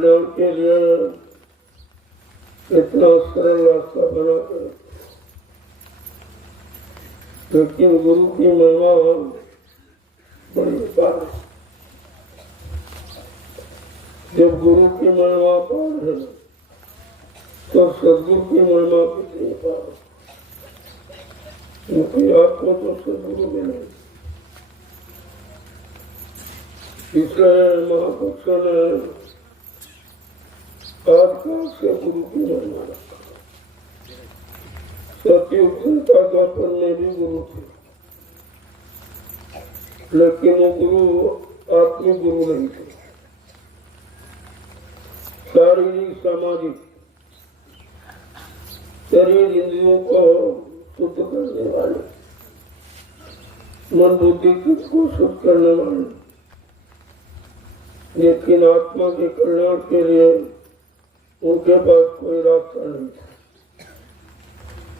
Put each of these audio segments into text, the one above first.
कल्याण के लिए इतना सरल रास्ता बना कर, लेकिन गुरु की महिमा बड़ी अपार है। जब गुरु की महिमा अपार है तो सदगुरु की महिमा कितनी अपार है। क्योंकि आपको तो सदगुरु मिले, इसलिए महापुरुषों ने आजकल से गुरु की महिमा रखा। सतयुग त्रेताद्वापर में भी गुरु थे, लेकिन वो गुरु आत्मिक गुरु नहीं थे। शारीरिक सामाजिक शरीर इंद्रियों को शुद्ध करने वाले, मन बुद्धि को शुद्ध करने वाले, लेकिन आत्मा के कल्याण के लिए उनके पास कोई रास्ता नहीं था।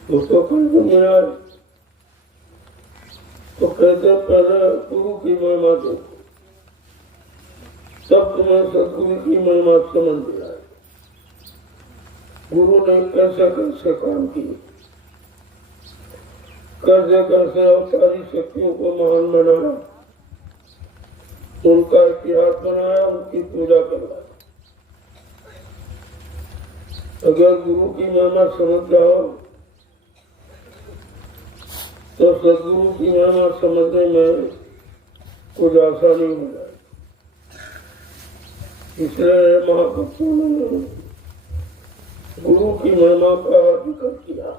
उसको कहीं मिला तो कहते पहले गुरु की महिमा देखो, तब तुम्हें सदगुरु की महिमा समझ में आए। गुरु ने कैसे कैसे काम किए, कैसे कैसे अवतारी शक्तियों को महान बनाया, उनका इतिहास बनाया, उनकी पूजा करवाया। अगर गुरु की महिमा समझ जाओ तो सदगुरु की महिमा समझने में कुछ आसानी हो जाए। इसलिए महापुरुषों ने गुरु की महिमा का जिक्र किया।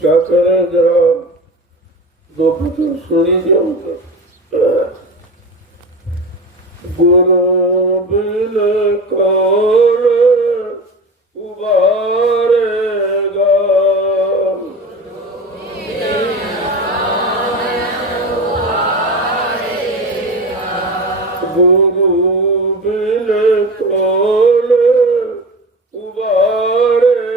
क्या कह रहे हैं, जरा दो पत्र सुन लीजिए उनके। गुरु बिन कौन उबारेगा, गुरु बिन कौन उबारेगा,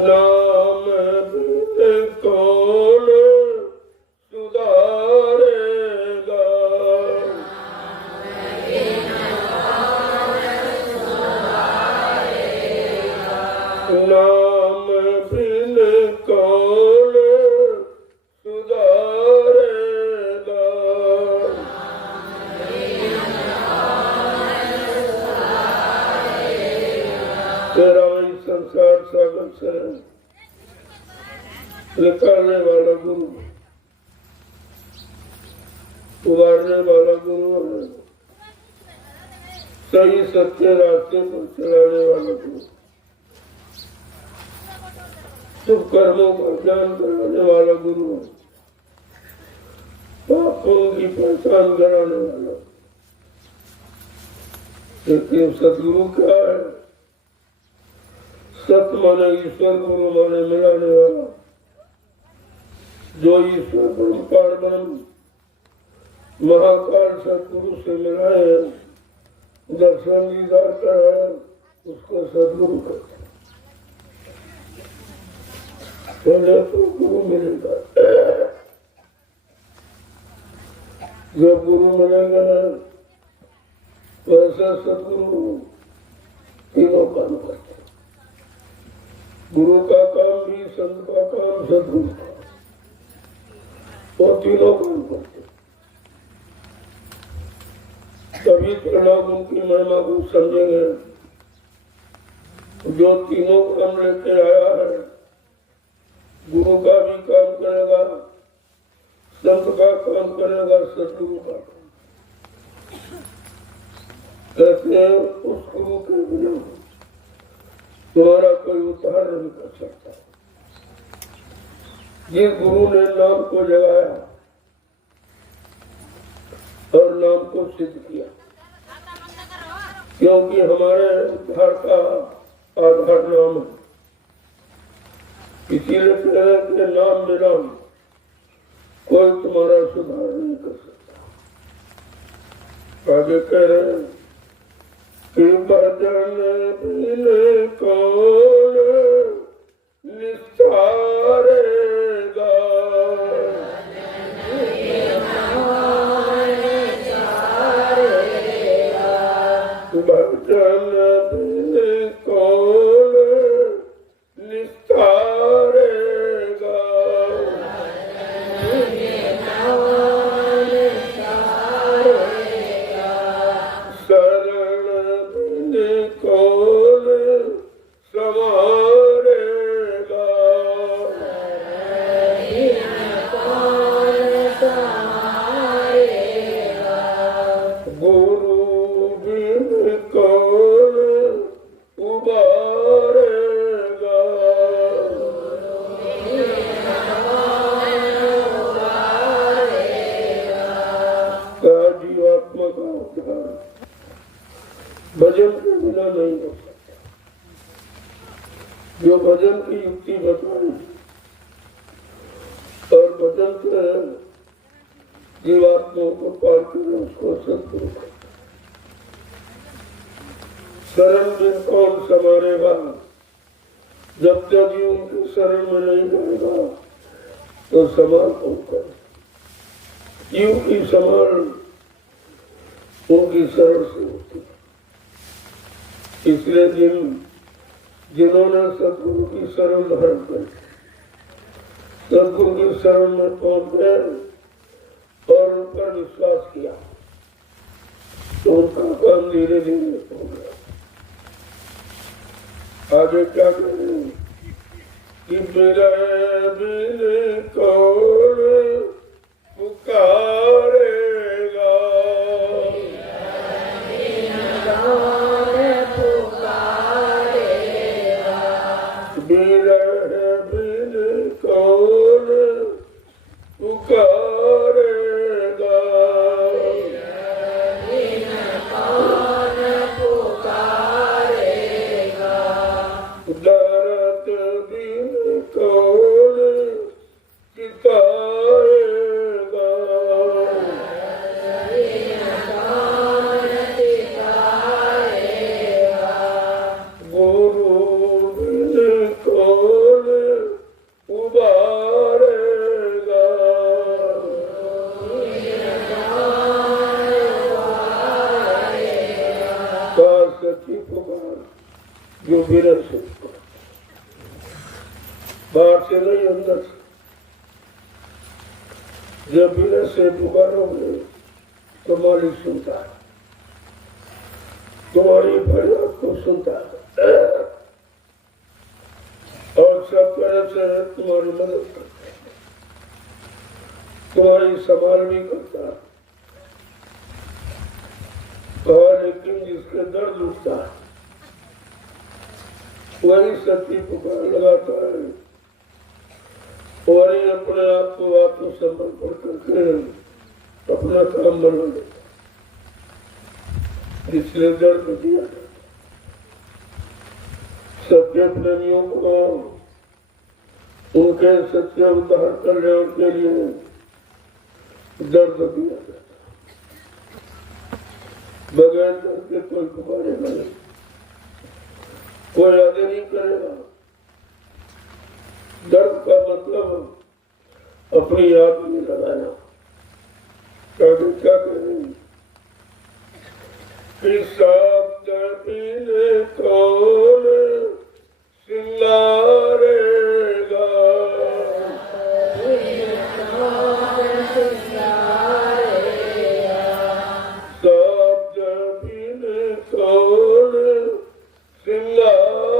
नाम बिन कौन सुधारेगा, नाम बिन कौन सुधारेगा। तेरा वही संसार सागर से निकालने वाला गुरु, उबारने वाला गुरु है, सही सत्य रास्ते पर चलाने वाला गुरु, शुभ कर्मों का ज्ञान कराने वाला गुरु है, पापों की पहचान कराने वाला। लेकिन सदगुरु क्या है? सत माने ईश्वर, गुरु माने मिलाने वाला। जो ईश्वर ब्रह्म पार ब्रह्म महाकाल सदगुरु से मिलाए, दर्शन दीदार कराए, उसको सदगुरु कहते हैं। पहले तो गुरु मिलेगा, जब गुरु मिलेगा तो ऐसा सदगुरु तीनों काम करते। गुरु का काम भी, संत का काम, सदगुरु का, वो तीनों काम करते। तभी तो लोग उनकी महिमा को समझेंगे। जो तीनों काम लेके आया है, गुरु का भी काम करेगा, संत का काम करेगा, सदगुरु का काम। कहते हैं उस गुरु के बिना तुम्हारा कोई उद्धार नहीं कर सकता। जिस गुरु ने नाम को जगाया और नाम को सिद्ध किया, क्योंकि हमारे उद्धार का आधार नाम है। इसीलिए कह रहे कि नाम बिना कोई तुम्हारा सुधार नहीं कर सकता। आगे कह रहे हैं कि भजन बिन कौन निस्तारेगा। भजन बिन कौन निस्तारेगा। शरण बिन कौन संवारेगा। गुरु बिन कौन उबारेगा। जीवात्मा का उद्धार भजन के बिना नहीं हो सकता। जो भजन की युक्ति बताई और भजन के जीवात्मा को पार करे उसको सदगुरु कहते। शरण बिन कौन संवारेगा। जब तक जीव उनकी शरण में नहीं जाएगा तो संभाल कौन करे। जीव की संभाल उनकी शरण से होती है। इसलिए जिन्होंने सदगुरु की शरण धारण कर सदगुरु की शरण में पहुंच गए और उन पर विश्वास किया तो उनका काम धीरे धीरे हो गया। आगे क्या करें कि मेरा बिन कौन पुकारेगा। मेरा बिन कौन पुकारेगा। दर्द बिन कौन चिताएगा। गुरु बिन कौन उबारेगा। सच्ची पुकार जो विरह से बाहर से नहीं अंदर से। जब विरह से पुकारोगे तो मालिक सुनता है, तुम्हारी फरियाद को सुनता है और सब तरह से तुम्हारी मदद करता है, तुम्हारी संभाल भी करता है। लेकिन जिसके दर्द उठता है वही सच्ची पुकार लगाता है, वही अपने आप को आत्मसमर्पण करके अपना काम बना लेता। इसलिए दर्द दिया सत्य प्रेमियों को उनके सत्य उद्धार कल्याण के लिए दर्द दिया जाता। बगैर दर्द के कोई पुकारेगा नहीं, कोई आगे नहीं करेगा। दर्द का मतलब अपनी याद में लगाना। क्या करेंगे कि शब्द बिन कौन सिंगारेगा। शब्द बिन कौन सिंगारेगा।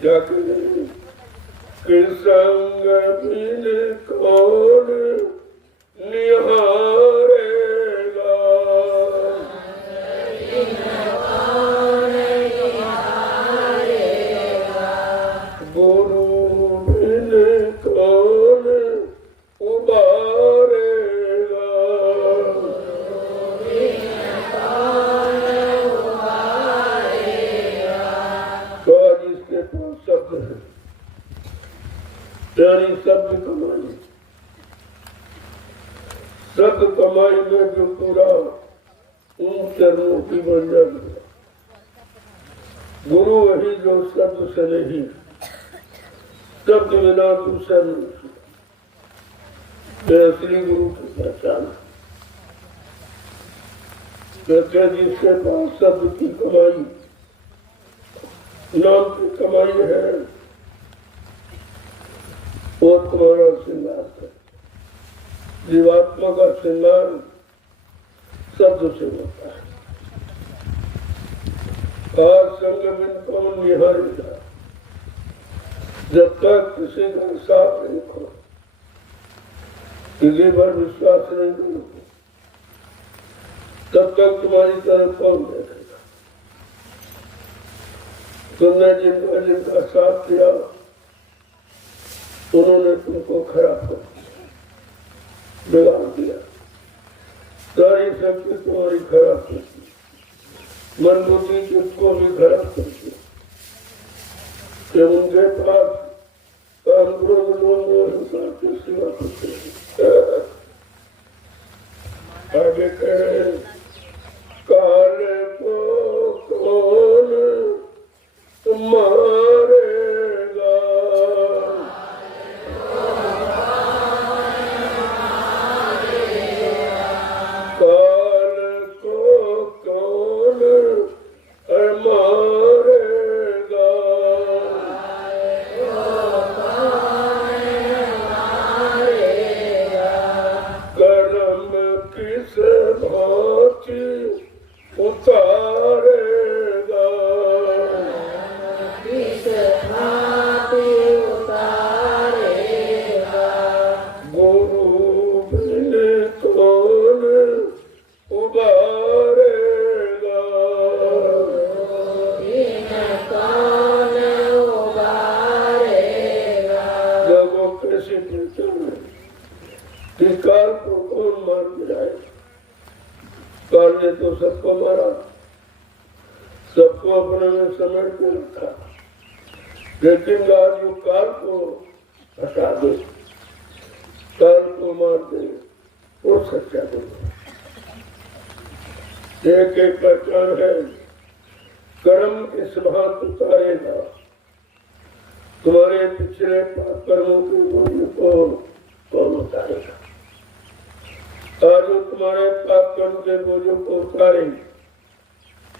क्या करें कि संग बिन कौन निहारेगा। कर्मों की बंधन। गुरु वही जो शब्द से नहीं, शब्द बिना दूसरा नहीं। असली गुरु की पहचान कहते जिसके पास शब्द की कमाई, नाम की कमाई है, वो तुम्हारा श्रृंगार है। जीवात्मा का श्रृंगार शब्द से होता है। संग बिन कौन निहारेगा, जब तक किसी का साथ नहीं करो, किसी पर विश्वास नहीं करो, तब तक तुम्हारी तरफ कौन देखेगा। तुमने जिनका साथ किया, उन्होंने तुमको खराब कर दिया, बिगाड़ दिया। सारी शक्ति तुम्हारी खराब कर दी, मन बुद्धि को भी खराब कर दिया। जब उनके पास काम क्रोध लोभ मोह की सेवा करते हैं। आगे कह रहे हैं, काल को कौन मारेगा, काल को कौन मारेगा, कर्म किस भांति उतारेगा, किस भांति उतारेगा, गुरु बिन कौन उबारेगा, बिन कौन उबारेगा। जब वो कैसे पूछते हैं कि काल को कौन मार गिराएगा। काल ने तो सबको मारा, सबको अपने में समेट के रखा, लेकिन आज वो काल को हटा दे, काल को मार दे, वो सच्चा गुरु। एक एक पहचान है, कर्म इस भांत उतारेगा, तुम्हारे पिछले कर्मों के बोझ को कौन उतारेगा। आज वो तुम्हारे पाप कर्म के बोझों को उतारेंगे,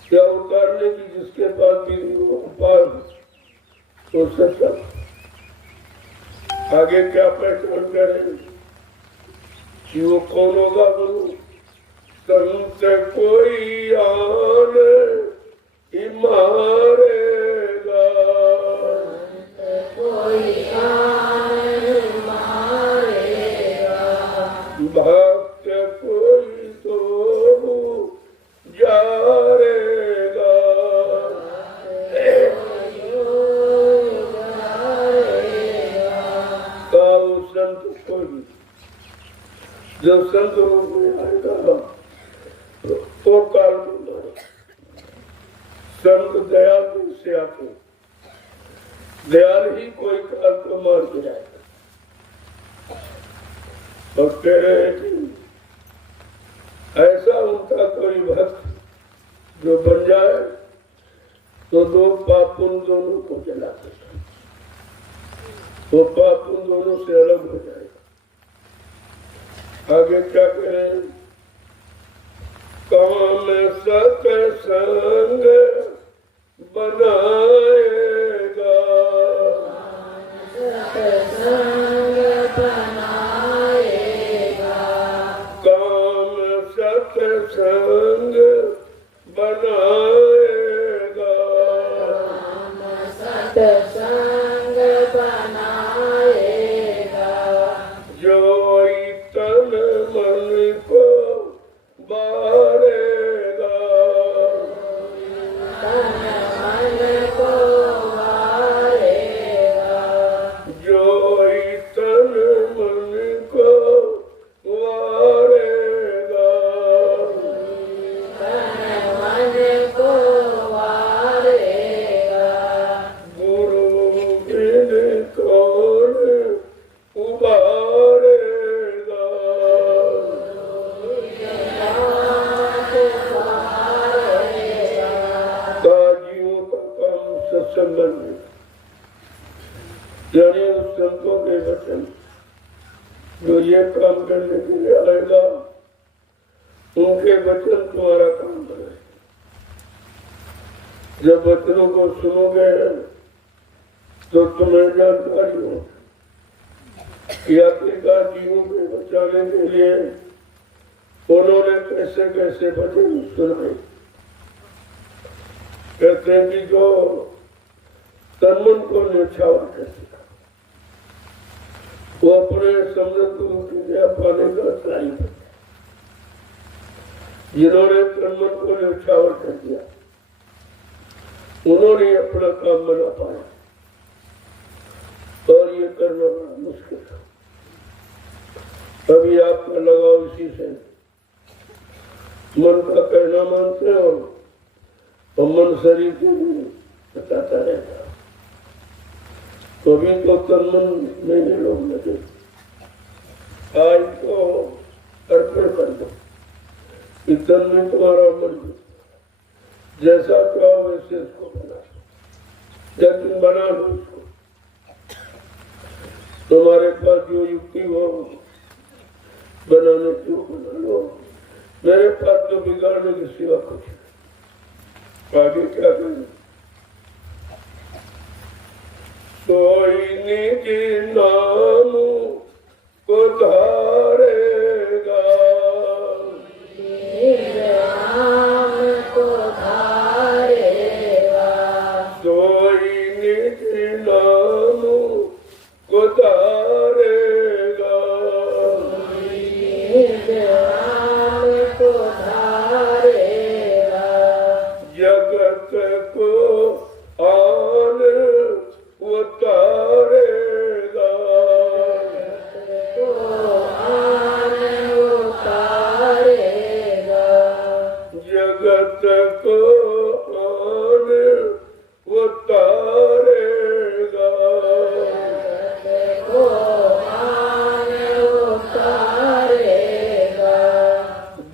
क्या उतारने की जिसके पास भी वो उपाय हो सकता। आगे क्या पहचान करेंगे कि वो कौन होगा गुरु। संत कोई आन मारेगा, कोई आन मारेगा, भक्त कोई तो जारेगा, संत कोई जब संत रूप में आएगा तो काल में संत दयाल से आते, दयाल ही कोई काल को मार गिराएगा। और कह रहे हैं कि ऐसा उनका कोई भक्त जो बन जाए तो दो पाप उन दोनों को जला देता, वो पाप उन दोनों से अलग हो जाएगा। आगे क्या करें, काम सत्संग बनाएगा, सत्संग बनाएगा, काम सत्संग बनाएगा, सत्संग बनाएगा, जो तन मन को बारेगा, तन मन को बारेगा, जो तन मन को बारेगा, तन मन को करने के लिए आएगा, उनके वचन तुम्हारा काम करें। जब वचनों को सुनोगे तो तुम्हें जानकारी हो कि आखिरकार जीवों को बचाने के लिए उन्होंने कैसे कैसे वचन सुने। कहते हैं कि जो तन को न्यौछावर कर दिया वो अपने समृद्ध गुरु की दया पाने का ट्राई कर। जिन्होंने तन को न्यौछावर कर दिया उन्होंने अपना काम बना पाया, और ये करना बड़ा मुश्किल है। अभी आपका लगाव इसी से, मन का कहना मानते हो और मन शरीर के लिए बताता रहता। कभी तो तन मन नहीं लोग लगे, आज तो अर्पण कर दो कि तन में तुम्हारा मन जैसा चाहो वैसे उसको बना, लेकिन बना दो उसको। तुम्हारे पास जो युक्ति हो बनाने की बना लो, मेरे पास तो बिगाड़ने की सिवा कुछ। आगे क्या करें? कोई निज नाम को धारेगा, कोई निज नाम को धारेगा, जगत को आन उतारेगा, जगत को आन उतारेगा,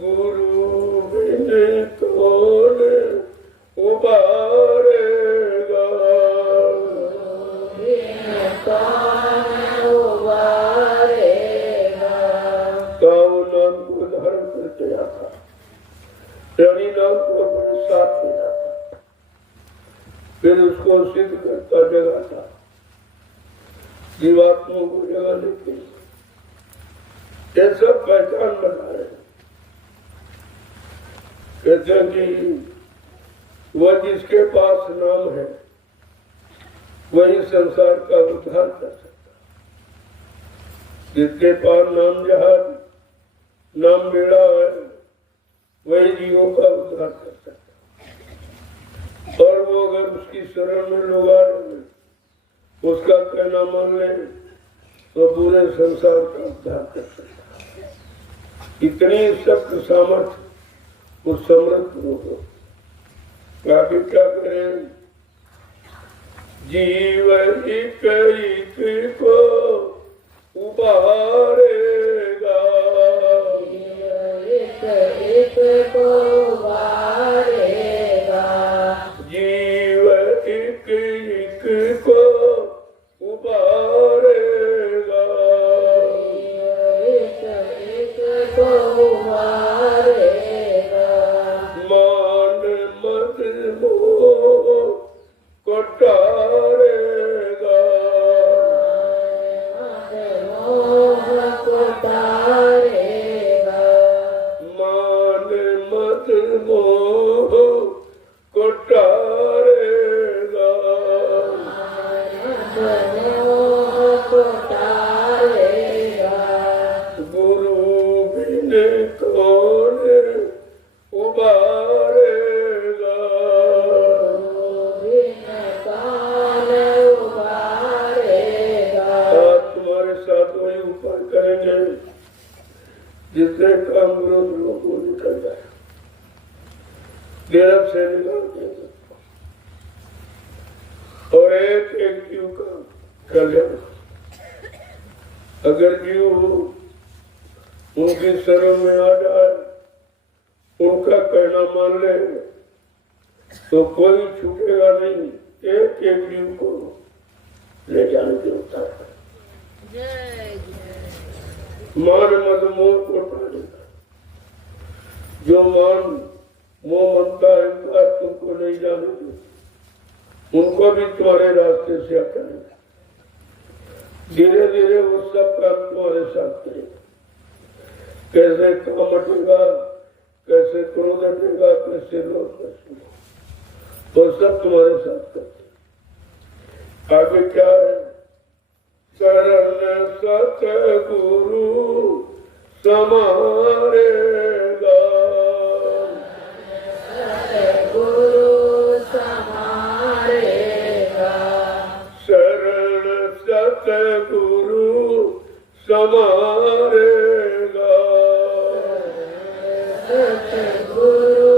गुरु बिन कौन उबारेगा, काऊ नाम को धारण करते आता, रानी नाम को अपने साथ ले जाता, फिर उसको सिद्ध करता जगाता, जीवात्मा को जगा लेते। ये सब पहचान बना रहे। कहते हैं कि वह जिसके पास नाम है वही संसार का उद्धार कर सकता। जिसके पास नाम जहाज नाम बेड़ा है वही जीवों का उद्धार कर सकता। और वो अगर उसकी शरण में लोग आ रहे उसका कहना मान ले तो पूरे संसार का उद्धार कर सकता। इतनी शक्ति सामर्थ्य उस समृद्ध हो। काफी क्या करें? जीव एक एक को उबारेगा, एक को उबारेगा, जीव एक को उबारेगा, एक को उबारेगा, मान मत मोह को टारेगा, मोह को टारेगा, मान मत मोह को टारेगा, मोह को टारेगा, गुरु बिन कौन उबारेगा, तुम्हारे साथ वही उपाय करेंगे जितने काम विरोध लोगों निकल जाए, गिरफ्त से निकाल देंगे और एक एक जीव का कल्याण। अगर जीव उनकी शरण में आ जाए, उनका कहना मान ले तो कोई छूटेगा नहीं। एक एक जीव को ले जाने की उतार। मान मद मोह को टालेगा। जो मान मोह ममता अहंकार तुमको नहीं जानेंगे, उनको भी तुम्हारे रास्ते से हटाएगा। धीरे धीरे वो सब काम तुम्हारे साथ करेगा। कैसे काम हटेगा, कैसे क्रोध हटेगा, कैसे लोभ हटेगा, वो सब तुम्हारे साथ करते। आगे क्या है? शरण सतगुरु समारेगा, सतगुरु समारेगा, शरण सतगुरु समारेगा, सतगुरु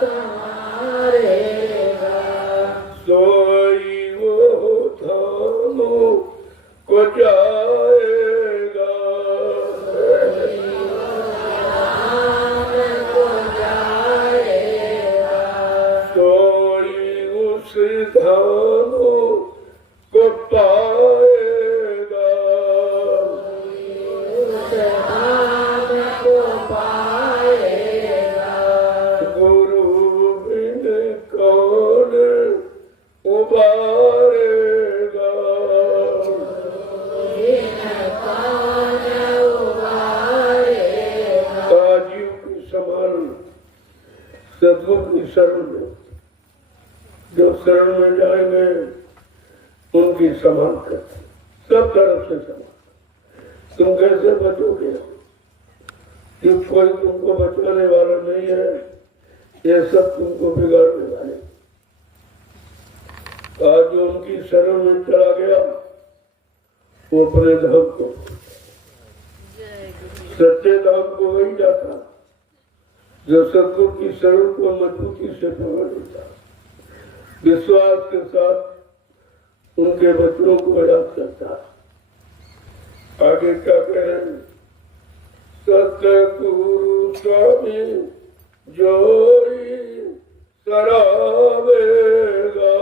समारेगा, सोई वो धाम को जाएगा, धाम को जाएगा, सोई उस धाम को पाएगा, उस धाम को पाएगा, गुरु बिन कौन उबारेगा, बिन कौन उबारेगा, ताजियों की समान सदगुरु की शरण में जो शरण में जाएंगे उनकी समान करते, सब तरफ से समान। तुम कैसे बचोगे? कि कोई तुमको बचाने वाला नहीं है, ये सब तुमको बिगाड़ने वाले। आज जो उनकी शरण में चला गया वो अपने धाम को, सच्चे धाम को वही जाता जो सतगुरु की शरण को मजबूती से पकड़ लेता, विश्वास के साथ उनके बच्चों को याद करता। आगे क्या कह रहे हैं? सतगुरु स्वामी जोड़ी सरावेगा,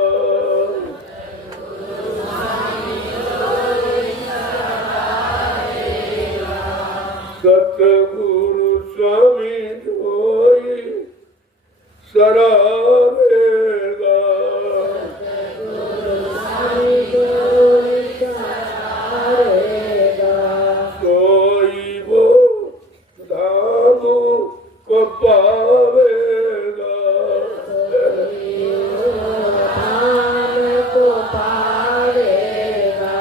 सतगुरु स्वामी जोड़ी सरावेगा, कोई वो धाम को पावेगा, धाम को पावेगा,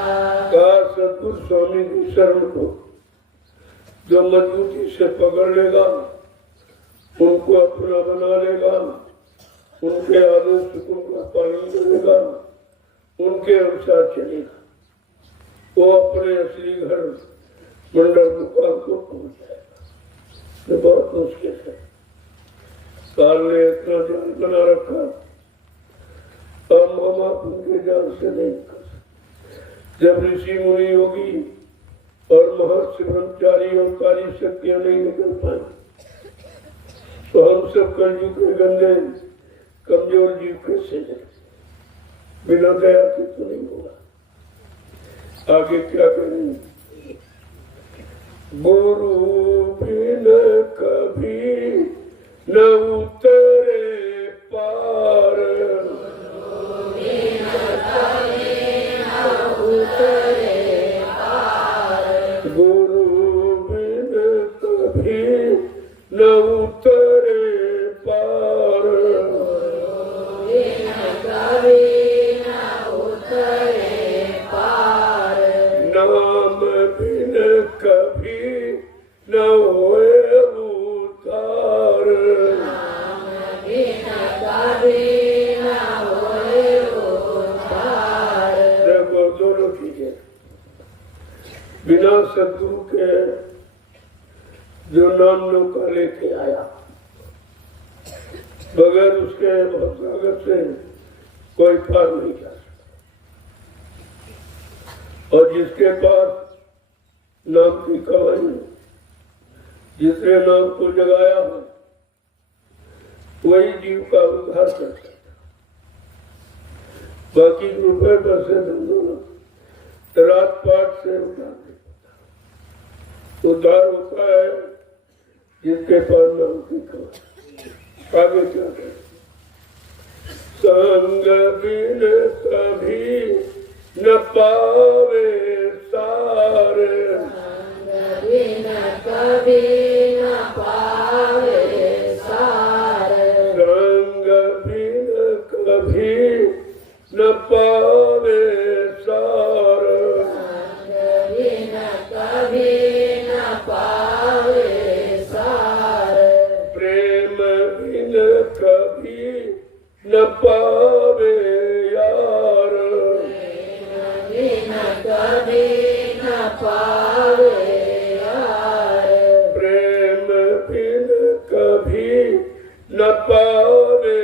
का सतगुरु स्वामी की शरण को जो मजबूती से पकड़ लेगा, उनको अपना बना लेगा, उनके आदेश हुक्म का पालन करेगा, उनके अनुसार चलेगा, वो अपने असली घर मंडल मुकाम को पहुंच जाएगा। ये बहुत मुश्किल है। काल ने इतना जाल बना रखा, हम आप उनके जाल से नहीं कर सकते। जब ऋषि मुनि योगी और महर्षि ब्रह्मचारी और कार्य शक्तियां नहीं निकल पाए, तो हम सब कलयुग के गंदे कमजोर जीव कैसे हैं? बिना दया के तो नहीं होगा। आगे क्या करें? गुरु बिन कभी न उतरे पार, गुरु बिन कभी न उतरे पार, नाम बिन कभी न होए उद्धार, देखो दोनों चीजें बिना सदगुरु के जो नाम नौका लेके आया, बगैर उसके भवसागर से कोई पार नहीं जा सकता। और जिसके पास नाम की कमाई, जिसने नाम को जगाया है, वही जीव का उद्धार कर सकता। बाकी रुपए पैसे धंधों रात पाट से उठा नहीं पाता। उद्धार होता है जिसके पास न उसकी खबर। आगे क्या है? संग बिन कभी न पावे सारे, बिन कभी न पावे सारे, संग बिन कभी न पावे सारे, बिन कभी न पावे सारे, प्रेम बिन कभी न पावे यार, बिन कभी न पावे यार, प्रेम बिन कभी न पावे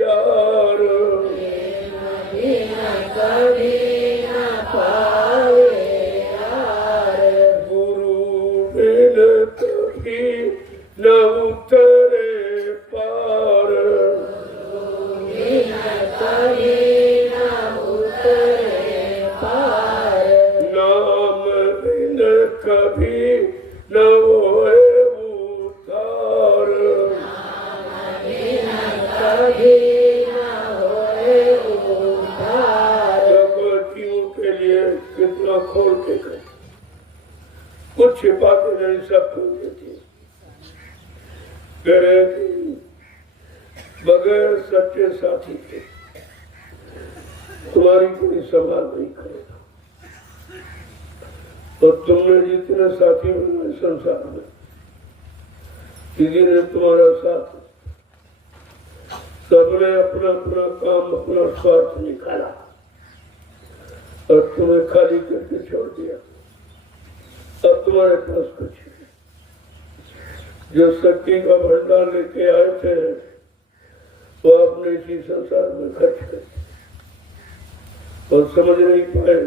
यार, बिन कभी न पावे यार, गुरु बिन कभी न उतरे पार, बिन कभी न उतरे पार, नाम बिन कभी न होए उद्धार, बिन कभी न होए उद्धार। भगवतियों के लिए कितना खोल के कर, कुछ छिपाते नहीं, सब खोल देती है। करे कि बगैर सच्चे साथी के तुम्हारी कोई संभाल नहीं करेगा। और तुमने जितने साथी बनाए संसार में, किसी ने तुम्हारा साथ, सबने अपना अपना काम, अपना स्वार्थ निकाला और तुम्हें खाली करके छोड़ दिया। अब तुम्हारे पास कुछ है। जो शक्ति का भंडार लेके आए थे वो अपने इसी संसार में खर्च कर और समझ नहीं पाए।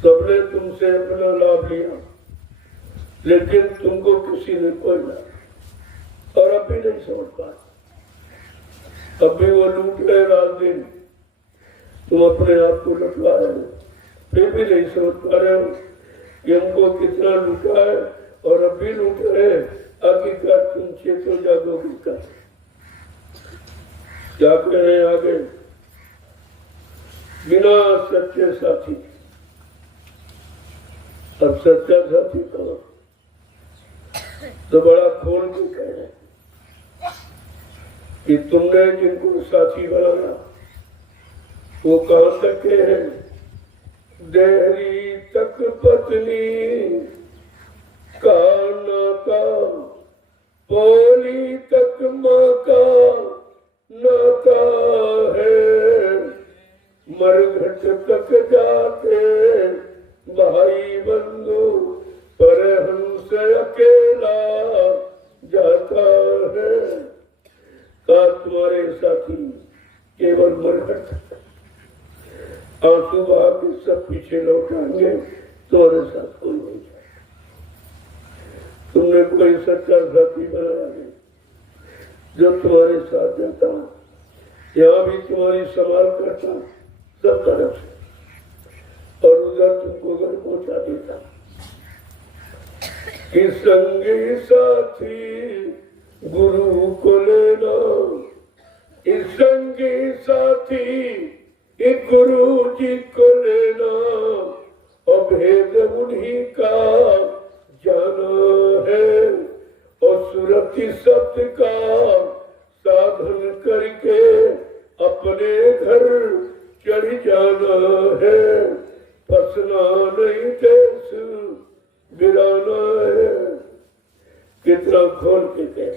सबने तुमसे अपना लाभ लिया लेकिन तुमको किसी ने कोई लाभ, और अब भी नहीं समझ पाए। अब भी वो लूट रहे रात दिन, तुम अपने आप को लुटवा रहे हो, फिर भी नहीं समझ पा रहे हो कि हमको कितना लूटा है और अब भी लूट रहे। आखिरकार तुम चेतो जागोगे का क्या करें आगे? बिना सच्चे साथी, अब सच्चा साथी करो तो बड़ा खोल के कह रहे कि तुमने जिनको साथी बनाया वो कहां तक के हैं? देहरी तक पत्नी का नाता, पोली तक माँ का नाता है, मरघट तक जाते भाई बंधु, पर हमसे अकेला जाता है। का तुम्हारे साथी केवल मरघट तक, आंसू बहा के सब पीछे लौटाएंगे, तुम्हारे साथ कोई नहीं जाए। तुमने कोई सच्चा साथी बनाया नहीं जो तुम्हारे साथ जाता, यहाँ भी तुम्हारी संभाल करता सब तरफ से, और उधर तुमको घर पहुंचा देता। कि संगी साथी गुरु को लेना, इस संगी साथी एक गुरु जी को लेना, और भेद उन्हीं का जाना है, और सुरति सत्य का साधन करके अपने घर चढ़ जाना है। फंसना नहीं देश गिराना है। कितना खोल के कह,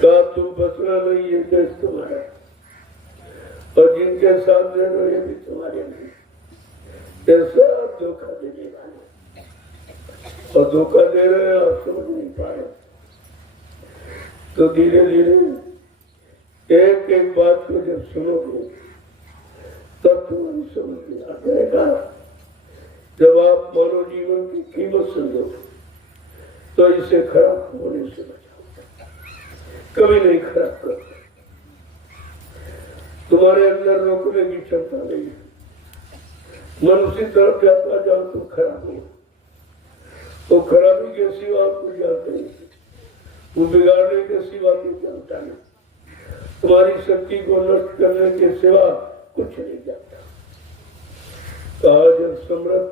का तुम फंसना नहीं, ये देश तुम्हारा, और जिनके साथ रह रहे ये भी तुम्हारे नहीं। ऐसा धोखा देने वाले, और धोखा दे रहे हैं आप समझ नहीं पा रहे। तो धीरे धीरे एक एक बात को जब सुनोगे तब तुम्हारी समझ में आ जाएगा। जब आप मानव जीवन की कीमत समझोगे तो इसे खराब होने से बचाओगे, कभी नहीं खराब करते। तुम्हारे अंदर रोकने की क्षमता नहीं है। मन उसी तरफ जाता जाओ तो खराब हो, वो खराबी के सिवा कुछ जानते नहीं, वो बिगाड़ने के सिवा कुछ जानता नहीं, तुम्हारी शक्ति को नष्ट करने के सिवा कुछ नहीं जानता। कहा जब समृद्ध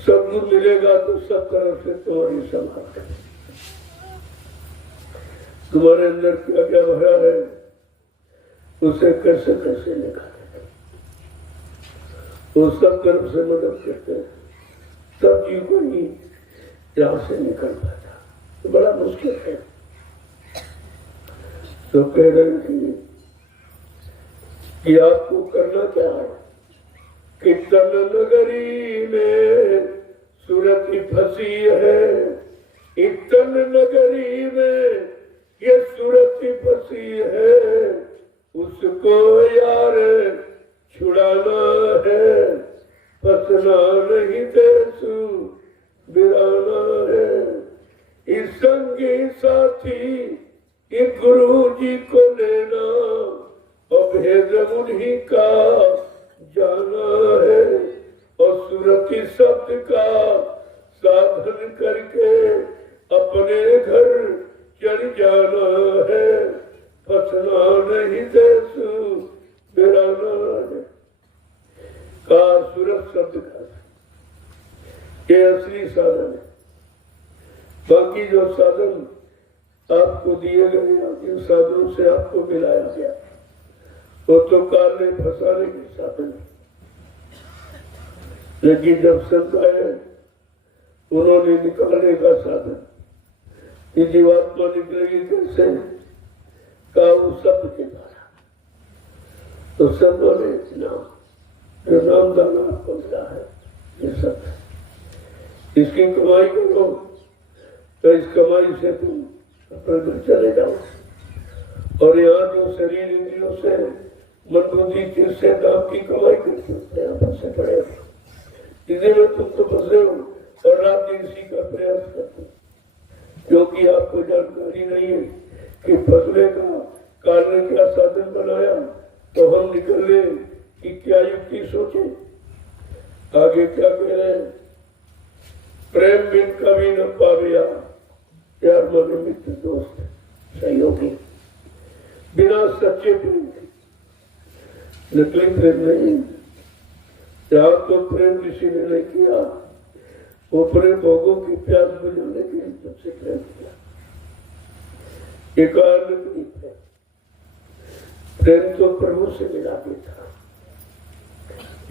सदगुरु मिलेगा तो सब तरफ से तुम्हारी संभाल करें। तुम्हारे अंदर क्या क्या भरा है उसे कैसे कैसे निकाले, वो सब तरफ से मदद करते हैं, तब जीव को ही यहां से निकल पाता। तो बड़ा मुश्किल है। तो कह रहे थे कि आपको करना क्या है कि तन नगरी में सूरत फंसी है, इतन नगरी में ये सूरत फंसी है, उसको यार छुड़ाना है, फंसना नहीं देसु बिराना है। इस संगी साथी इस गुरु जी को लेना और भेद उन्हीं का जाना है, और सुरति शब्द का साधन करके अपने घर चढ़ जाना है, फंसना नहीं देसु बिराना है। का सूरत शब्द का ये असली साधन है। बाकी जो साधन आपको दिए गए, जिन साधनों से आपको मिलाया गया, वो तो काल ने फंसाने के साधन है। लेकिन जब संत आए उन्होंने निकालने का साधन, ये जीवात्मा निकलेगी कैसे? का उस शब्द के द्वारा। तो संतों ने नाम, जो नाम दाना आपको मिला है, ये सब इसकी कमाई करो, तो इस कमाई से तुम अपने घर चले जाओ, और यहाँ जो शरीर इंद्रियों से मन बुद्धि चित्त से दाम की कमाई करते हो, यहाँ फंसे पड़े हो, इसी में तुम तो फंसे हो और रात दिन इसी का प्रयास करते हो, क्योंकि आपको जानकारी नहीं है कि फंसने का काल ने क्या साधन बनाया। तो हम निकले कि क्या युक्ति सोचे। आगे क्या कह रहे हैं? प्रेम बिन कभी न पाविया, प्यार माने मित्र दोस्त सहयोगी, बिना सच्चे प्रेम के नकली प्रेम नहीं। यहाँ तो प्रेम किसी ने नहीं किया, वो प्रेम भोगों की प्यास बुझाने के लिए तुमसे प्रेम किया। एक नकली प्रेम, प्रेम तो प्रभु से मिला भी था,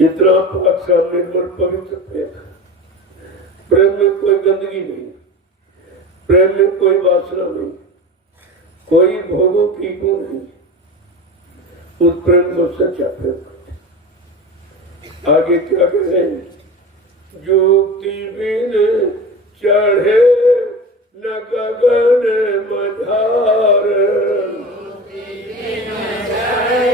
इतना अक्सर निर्मल पवित्र प्रेम। प्रेम में कोई गंदगी नहीं, प्रेम में कोई वासना नहीं, कोई भोगों की गुण नहीं। उस प्रेम को सच्चा प्रेम करते। आगे क्या कहे? युक्ति बिन चढ़े न गगन मझार, युक्ति बिन चढ़े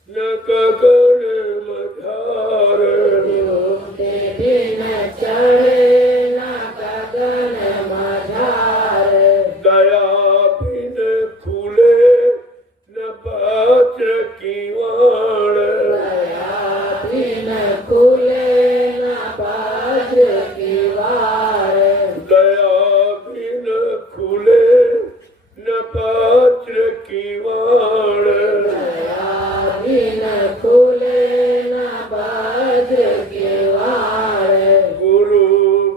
न गगन मझार, युक्ति बिन चढ़े न गगन मझार, दया बिन खुले न पात्र किवाड़, दया बिन खुले न पात्र किवाड़, दया बिन खुले न पात्र किवाड़, दया बिन खुले न पात्र किवाड़, गुरु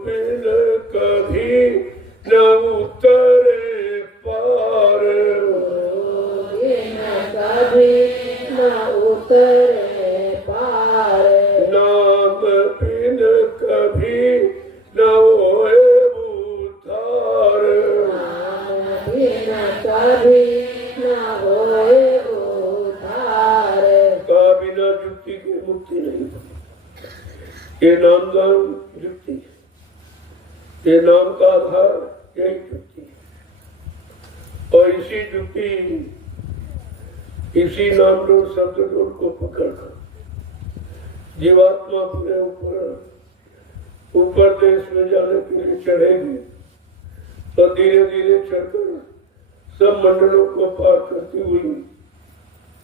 बिन कभी न उतरे पार, बिन कभी न उतरे पार, नाम बिन कभी न होए उद्धार, नाम बिन कभी न होए उद्धार, का बिना युक्ति की मुक्ति नहीं होती। ये नामदान युक्ति है, ये नाम का आधार यही युक्ति है। और इसी युक्ति, इसी नाम रूप शब्द रूप को पकड़कर जीवात्मा अपने ऊपर देश में जाने के लिए चढ़ेगी, और धीरे धीरे चढ़कर सब मंडलों को पार करती हुई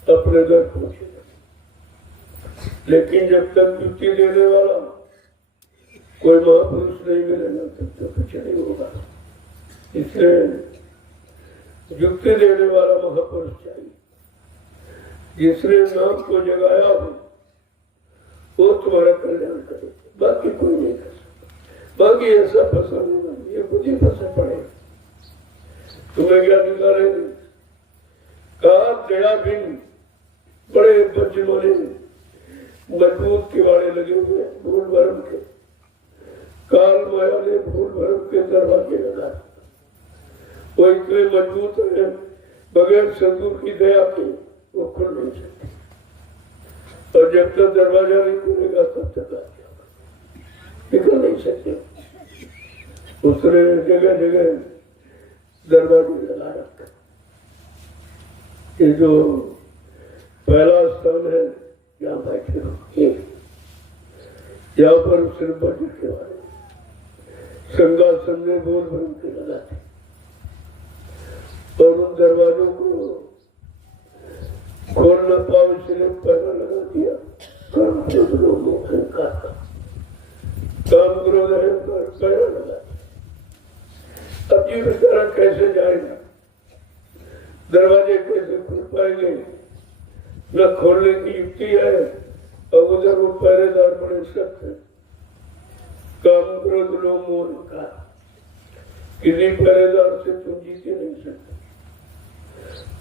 अपने घर पहुंचेगा। लेकिन जब तक युक्ति देने वाला कोई महापुरुष नहीं मिलेगा तब तक कुछ नहीं होगा। इसलिए युक्ति देने वाला महापुरुष चाहिए, जिसने नाम को जगाया हो वो तुम्हारा कल्याण करे, बाकी कोई नहीं कर सकता। बाकी ऐसा फंसा नहीं, ये खुद ही फंसा पड़ेगा। तुम्हें क्या निकालेंगे? कहा गया बिन बड़े बच्चों ने मजबूत किवाड़े लगे हुए भूल भरम के, काल माया ने भूल भरम के दरवाजे लगा, वो इतने मजबूत है बगैर सदगुरु की दया के वो खुल नहीं सकते। और जब तक दरवाजा नहीं खुलेगा तब तक निकल नहीं सकते। उसने जगह जगह दरवाजे लगा रखा। ये जो पहला स्थान है यहाँ बैठे हो, यहाँ पर सिर्फ बजट के वाले संगासन में बोल भरम के लगाते और उन दरवाजों को खोल न पाओ इसलिए पहला लगा दिया काम क्रोध अहंकार का, काम क्रोध अहंकार पहला लगा दिया। अब ये बेचारा कैसे जाएगा? दरवाजे कैसे खुल पाएंगे? न खोलने की युक्ति है और उधर वो पहरेदार बड़े सख्त है। काम क्रोध लोग मोह का किसी पहरेदार से तुम जीते नहीं सकते।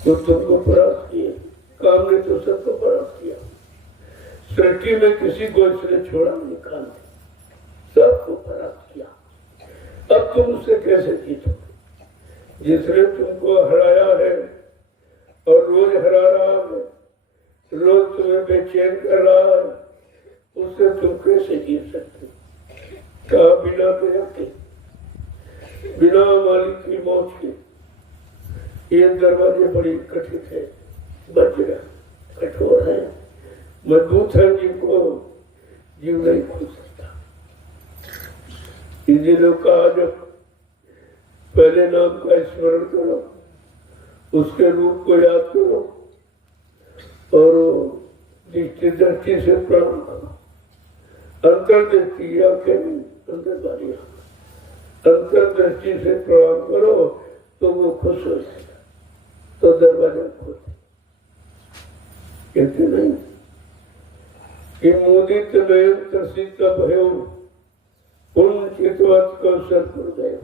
तो तुमको परास्त किए, काम ने तो सबको परास्त किया। सृष्टि में किसी को इसने छोड़ा नहीं, काम ने सबको परास्त किया। अब तुम उससे कैसे जीतोगे? जिसने तुमको हराया है और रोज हरा रहा है, रोज तुम्हें बेचैन कर रहा है, उससे तुम कैसे जीत सकते? कहा बिना दया के, बिना मालिक की मौत के ये दरवाजे बड़ी कठिन है, बचना कठोर है, मजबूत है, जिनको जीव नहीं खोल सकता। इसी लोग का जब पहले नाम का स्मरण करो, उसके रूप को याद करो और दृष्टि से प्रणाम करो। अंतर्दृष्टि या अंतर्वाणी अंतर्दृष्टि से प्रणाम करो तो वो खुश हो जाएगा, तो दरवाजा खोल। कहते नहीं कि मुदित नयन त्रसित भयो उन चितवत को सदपुर गए।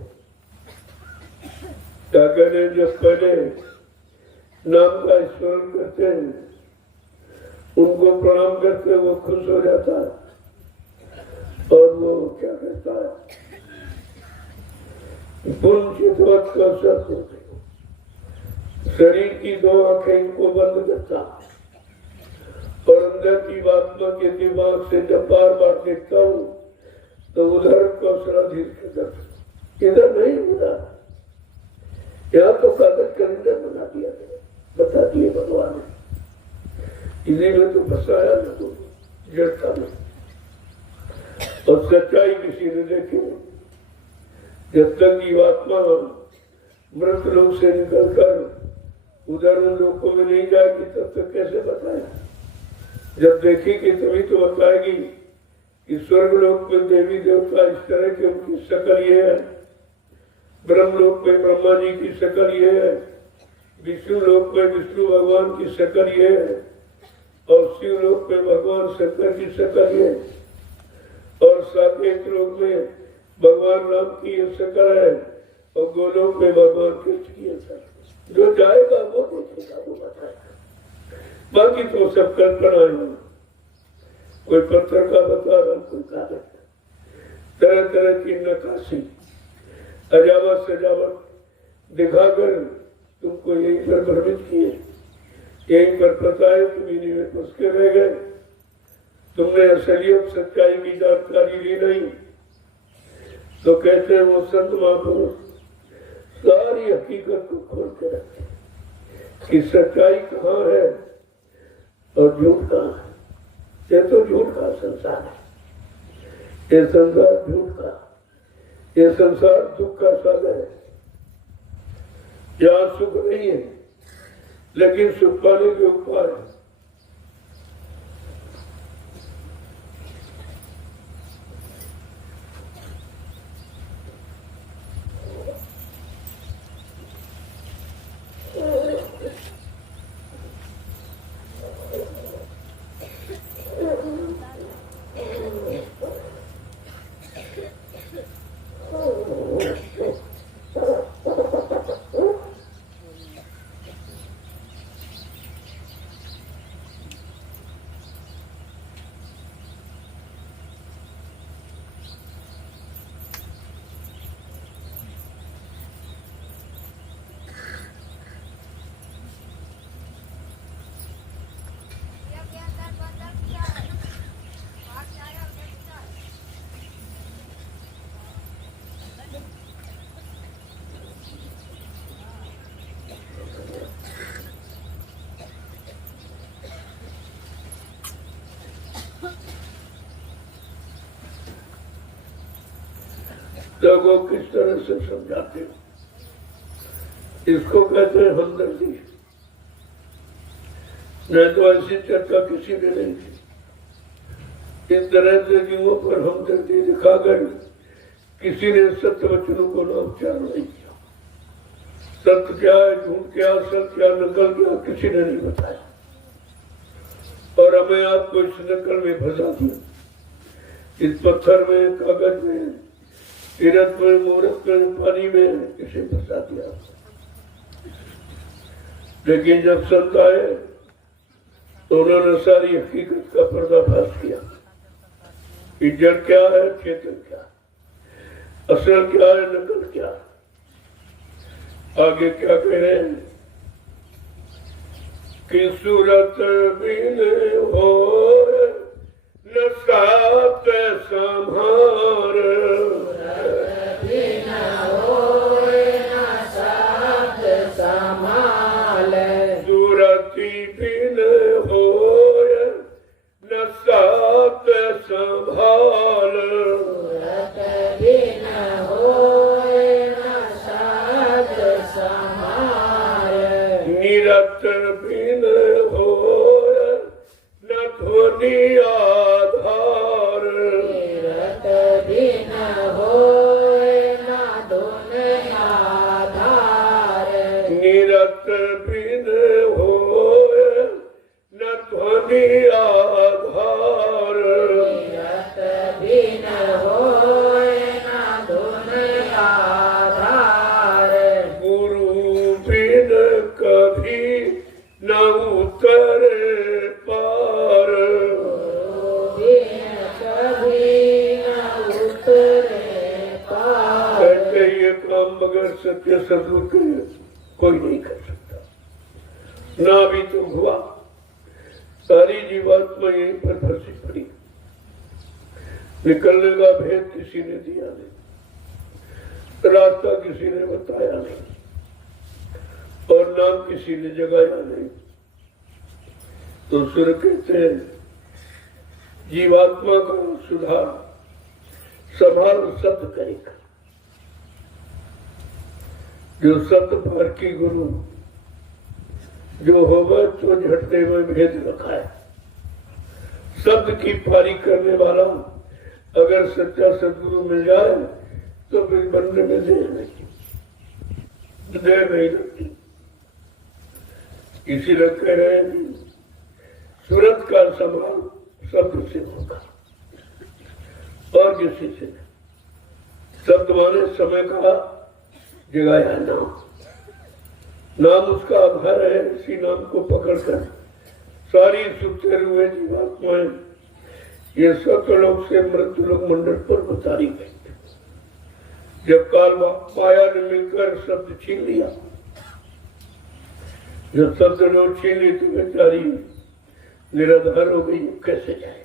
टाकर ने जब पहले नाम का स्मरण करते हैं, उनको प्रणाम करते वो खुश हो जाता है और वो क्या कहता है, पुण्यवत का सदपुर गए। शरीर की दो आंखें इनको बंद करता और अंदर की आत्मा के दिमाग से जब बार बार देखता हूँ तो उधर कौशलाधीन के दर्शन, इधर नहीं उधर। यहाँ तो कागज कलिंदर बना दिया, बता दिए भगवान ने, इसी में तो फंसाया न तो जड़ता में। और सच्चाई किसी ने देखी, जब तक जीवात्मा मृत लोक से निकलकर उधर उन लोगों में नहीं जाएगी तब तक कैसे बताए? जब देखेगी तभी तो बताएगी कि स्वर्ग लोक में देवी देवता इस तरह की उनकी शक्ल ये है, ब्रह्म लोक में ब्रह्मा जी की शक्ल ये है, विष्णु लोक में विष्णु भगवान की शक्ल ये है, और शिव लोक में भगवान शंकर की शक्ल ये है, और साकेत लोक में भगवान राम की ये शक्ल है, और गोलोक में भगवान कृष्ण की ये शक्ल। जो जाएगा वो देखेगा, वो बताएगा। बाकी तो सब कल्पना है। कोई पत्थर का बता रहा, कोई कागज, तरह तरह की नक्काशी अजावट सजावट दिखाकर तुमको यहीं पर भ्रमित किए, यहीं पर पता है तुम इन्हीं में फंस के रह गए। तुमने असलियत सच्चाई की जानकारी ली नहीं। तो कहते हैं वो संत महापुरुष सारी हकीकत को खोल के रखते कि सच्चाई कहाँ है और झूठ कहाँ है। ये तो झूठ का संसार है, ये संसार झूठ का, ये संसार दुख का सागर है। यहाँ सुख नहीं है, लेकिन सुख पाने के उपाय है। लोगों किस तरह से समझाते हो? इसको कहते हैं हमदर्दी। नहीं तो ऐसी चर्चा किसी ने नहीं की। इस तरह से जीवों पर हमदर्दी दिखा गई, किसी ने सत्य वचनों को ना उच्चारण नहीं किया। सत्य क्या है, झूठ क्या, सत्य क्या, नकल क्या, किसी ने नहीं बताया। और हमें आपको इस नकल में फंसा दिया, इस पत्थर में, कागज में, तीरथ में, मुहूर्त में, पानी में, किसी फंसा दिया। लेकिन जब संत आए तो उन्होंने सारी हकीकत का पर्दाफाश किया कि जड़ क्या है, चेतन क्या, असल क्या है, नकल क्या। आगे क्या कह रहे हैं कि सूरत बिन हो न साथ संहार, सूरती बिन हो न साथ संभाल, निरत बिन हो न ध्वनि आधार, निरत बिन हो न ध्वनि आधार, निरत बिन हो न ध्वनि आधार, निरत बिन हो न ध्वनि आधार, गुरु बिन कभी न उतरे पार, कहते ये काम मगर सत्य सदगुरु के कोई नहीं कर सकता। ना भी तो हुआ, सारी जीवात्मा यहीं पर फंसी पड़ी। निकलने का भेद किसी ने दिया नहीं, रास्ता किसी ने बताया नहीं, और नाम किसी ने जगाया नहीं। तो सुर कहते हैं जीवात्मा का सुधार संभाल सत्य करेगा। जो सत्य पर की गुरु जो होगा तो झटने में भेद रखा है। शब्द की पारी करने वाला अगर सच्चा सदगुरु मिल जाए तो फिर बनने में देर नहीं लगती। इसीलिए कह रहे हैं सूरत का संभाल शब्द से होगा और किसी से। शब्द माने समय का जगाया नाम, नाम उसका आधार है। इसी नाम को पकड़कर सारी सुखते हुए जीवात्माएं ये सत्लोक से मृत्यु लोक मंडल पर उतारी गई। जब काल माया ने मिलकर शब्द छीन लिया, जब शब्द लोग छीन ली तो बेचारी निराधार हो गई, कैसे जाए।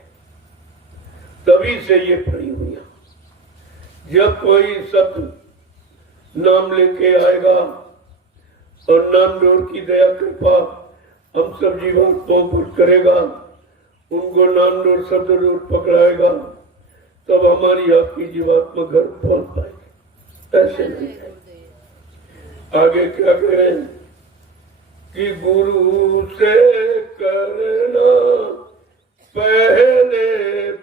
तभी से ये पड़ी हुई। जब कोई शब्द नाम लेके आएगा और नाम जोड़ की दया कृपा हम सब जीवात्माओं पर करेगा, उनको नाम जोड़ शब्द जोड़ पकड़ाएगा, तब हमारी आपकी जीवात्मा घर पहुंच पाएगी। ऐसे नहीं। आगे क्या कह रहे हैं कि गुरु से करना पहले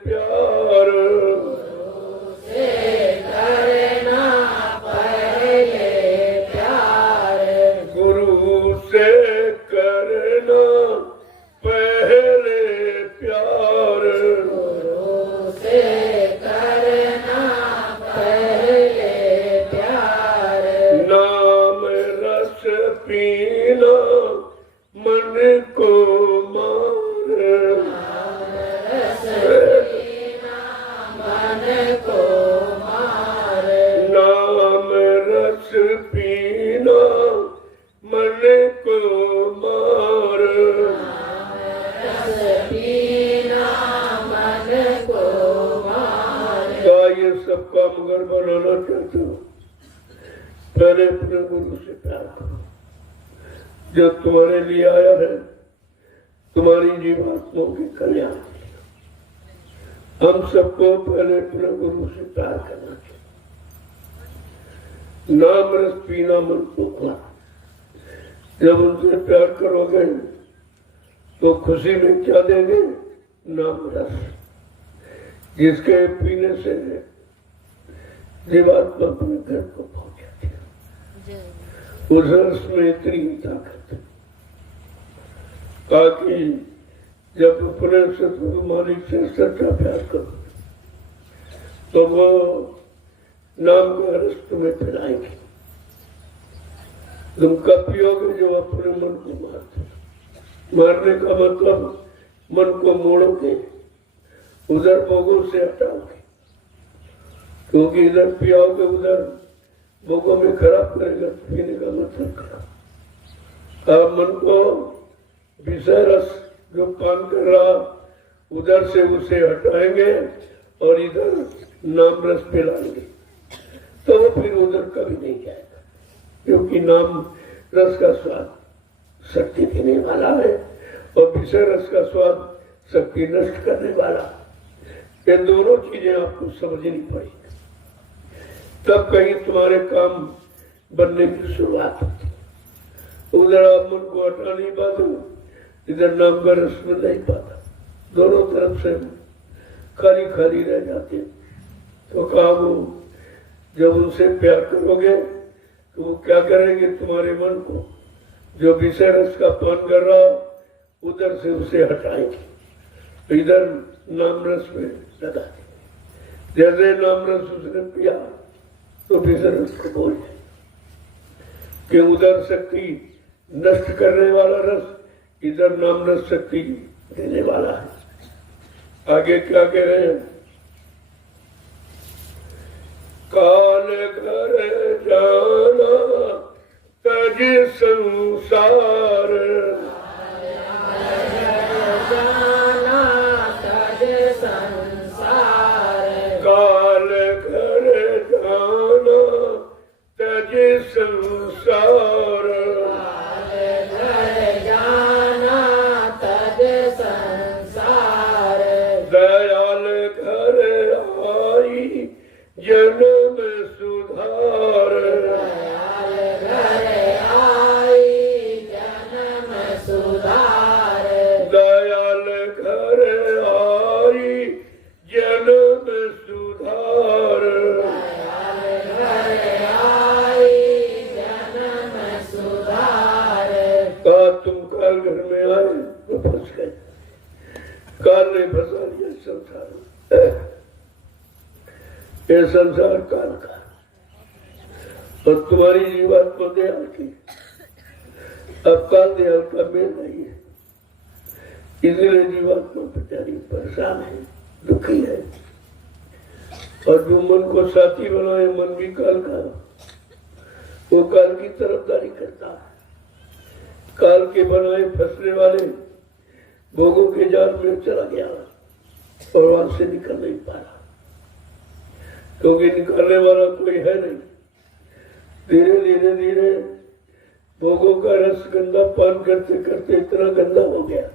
प्यार, करना पहले प्यार, गुरु से करना पहले प्यार, गुरु से करना पहले प्यार, नाम रस पीना मन को मार, रस पीना मन को मार, नाम रस पीना मन को मार, रस पीना मन को मार। क्या ये सब काम अगर बनाना चाहते हो, पहले अपने गुरु से प्यार करो जो तुम्हारे लिए आया है, तुम्हारी जीवात्माओं के कल्याण के लिए। हम सबको पहले अपने गुरु से प्यार करना चाहिए। नाम रस पीना मन को मार। जब उनसे प्यार करोगे तो खुशी में क्या देंगे? नाम रस, जिसके पीने से जीवात्मा अपने घर को पहुंच जाती है। उस रस में इतनी ताकत है ताकि जब अपने सतगुरु मालिक से सच्चा प्यार करो तो वो नाम का रस तुम्हें पिलाएंगे। तुम कब पियोगे? जो अपने मन को मारते। मारने का मतलब मन को मोड़ोगे, उधर भोगों से हटाओगे, क्योंकि इधर पियाओगे उधर भोगों में खराब करेगा। पीने का मतलब खराब। आप मन को विषय रस जो पान कर रहा उधर से उसे हटाएंगे और इधर नाम रस पिलाएंगे तो वो फिर उधर कभी नहीं जाएगा, क्योंकि नाम रस का स्वाद शक्ति देने वाला है और विषय रस का स्वाद शक्ति नष्ट करने वाला। ये दोनों चीजें आपको समझनी पड़ेगी, तब कहीं तुम्हारे काम बनने की शुरुआत होती। उधर आप मन को हटा नहीं पाते, इधर नाम का रस मिल नहीं पाता, दोनों तरफ से खाली खाली रह जाते। तो कहा वो जब उनसे प्यार करोगे तो वो क्या करेंगे? तुम्हारे मन को जो विषय रस का पान कर रहा उधर से उसे हटाएंगे, इधर नाम रस में लगा देंगे। जैसे नाम रस उसने पिया तो विषय रस को बोल जाए कि उधर शक्ति नष्ट करने वाला रस, इधर नाम रस शक्ति देने वाला है। आगे क्या कह रहे हैं? काल घर जाना तज संसार, जाना तज संसार, काल घर जाना तज संसार, घर जाना तज संसार, दयाल घर आई जन्म सुधार, दयाल घर आई जन्म सुधार, दयाल घर आई जन्म सुधार। दयाल घर आई जन्म सुधार। कहा तुम काल घर में आए तो फंस गए, काल ने फंसा दिया संसार। ये संसार काल का और तुम्हारी जीवात्मा दयाल की। अब काल दयाल का मेल नहीं है, इसलिए जीवात्मा बेचारी परेशान है, दुखी है। और जो मन को साथी बनाए, मन भी काल का, वो काल की तरफदारी करता है। काल के बनाए फंसने वाले भोगों के जाल में चला गया और वहां से निकल नहीं पा रहा, क्योंकि निकालने वाला कोई है नहीं। धीरे धीरे धीरे भोगों का रस गंदा पान करते करते इतना गंदा हो गया,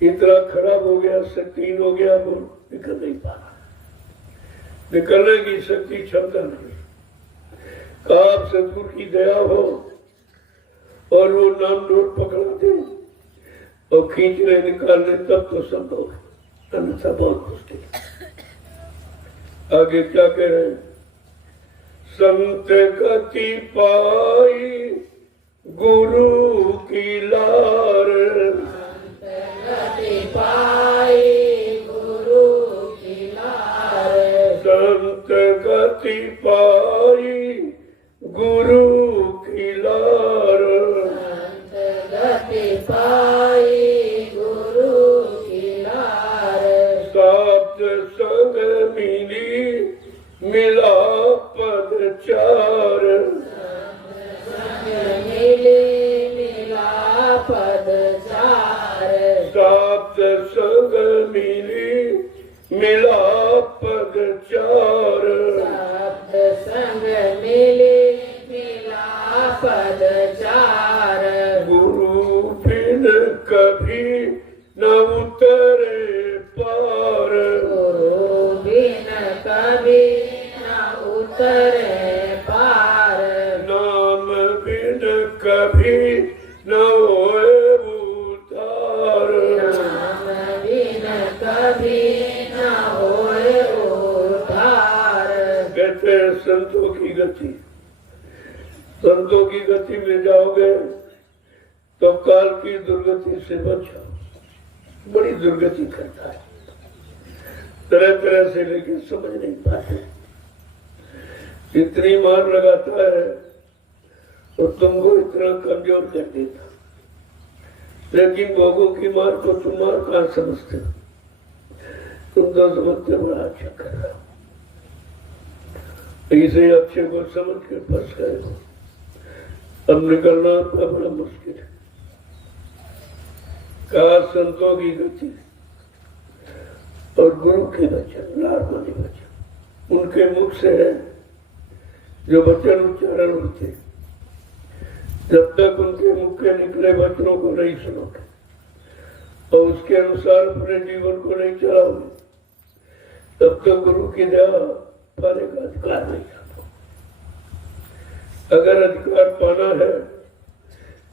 इतना खराब हो गया, शक्तिहीन हो गया, वो निकल नहीं पा रहा। निकलने की शक्ति क्षमता नहीं। आप सदगुरु की दया हो और वो नाम डोर पकड़ाते और खींचने निकालने तब तो संभव है, अन्यथा बहुत मुश्किल है। आगे क्या कह रहे हैं? संत गति पाई गुरु की लार, गति पाई गुरु की लार, संत गति पाई गुरु की लार, संत गति पाई गुरु की लार, साप्त संग मिली मिला पद चार, संग मिली मिला पद चार, साप्त संग मिली मिला पद चार, सप्त संग मिली मिला पद चार, गुरु बिन कभी न उतरे पार, गुरु बिन कभी न उतरे पार, नाम बिन कभी न होए उद्धार, नाम बिन कभी न होए उद्धार। कहते हैं संतों की गति, संतों की गति में जाओगे तो काल की दुर्गति से बचो। बड़ी दुर्गति करता है, तरह तरह से लेकिन समझ नहीं पाते, इतनी मार लगाता है और तुमको इतना कमजोर कर देता, लेकिन भोगों की मार को तुम मार कहाँ समझते हो? तुम तो समझते बड़ा अच्छा कर रहा हो, इसे अच्छे को समझ के फंस गए हो। अब निकलना आपका बड़ा मुश्किल है। कहा संतों की गति और गुरु के वचन, लारवानी वचन, उनके मुख से है जो वचन उच्चारण होते, जब तक उनके मुख के निकले वचनों को नहीं सुनोगे और उसके अनुसार अपने जीवन को नहीं चलाओगे, तब तक गुरु की दया पाने का अधिकार नहीं आता। अगर अधिकार पाना है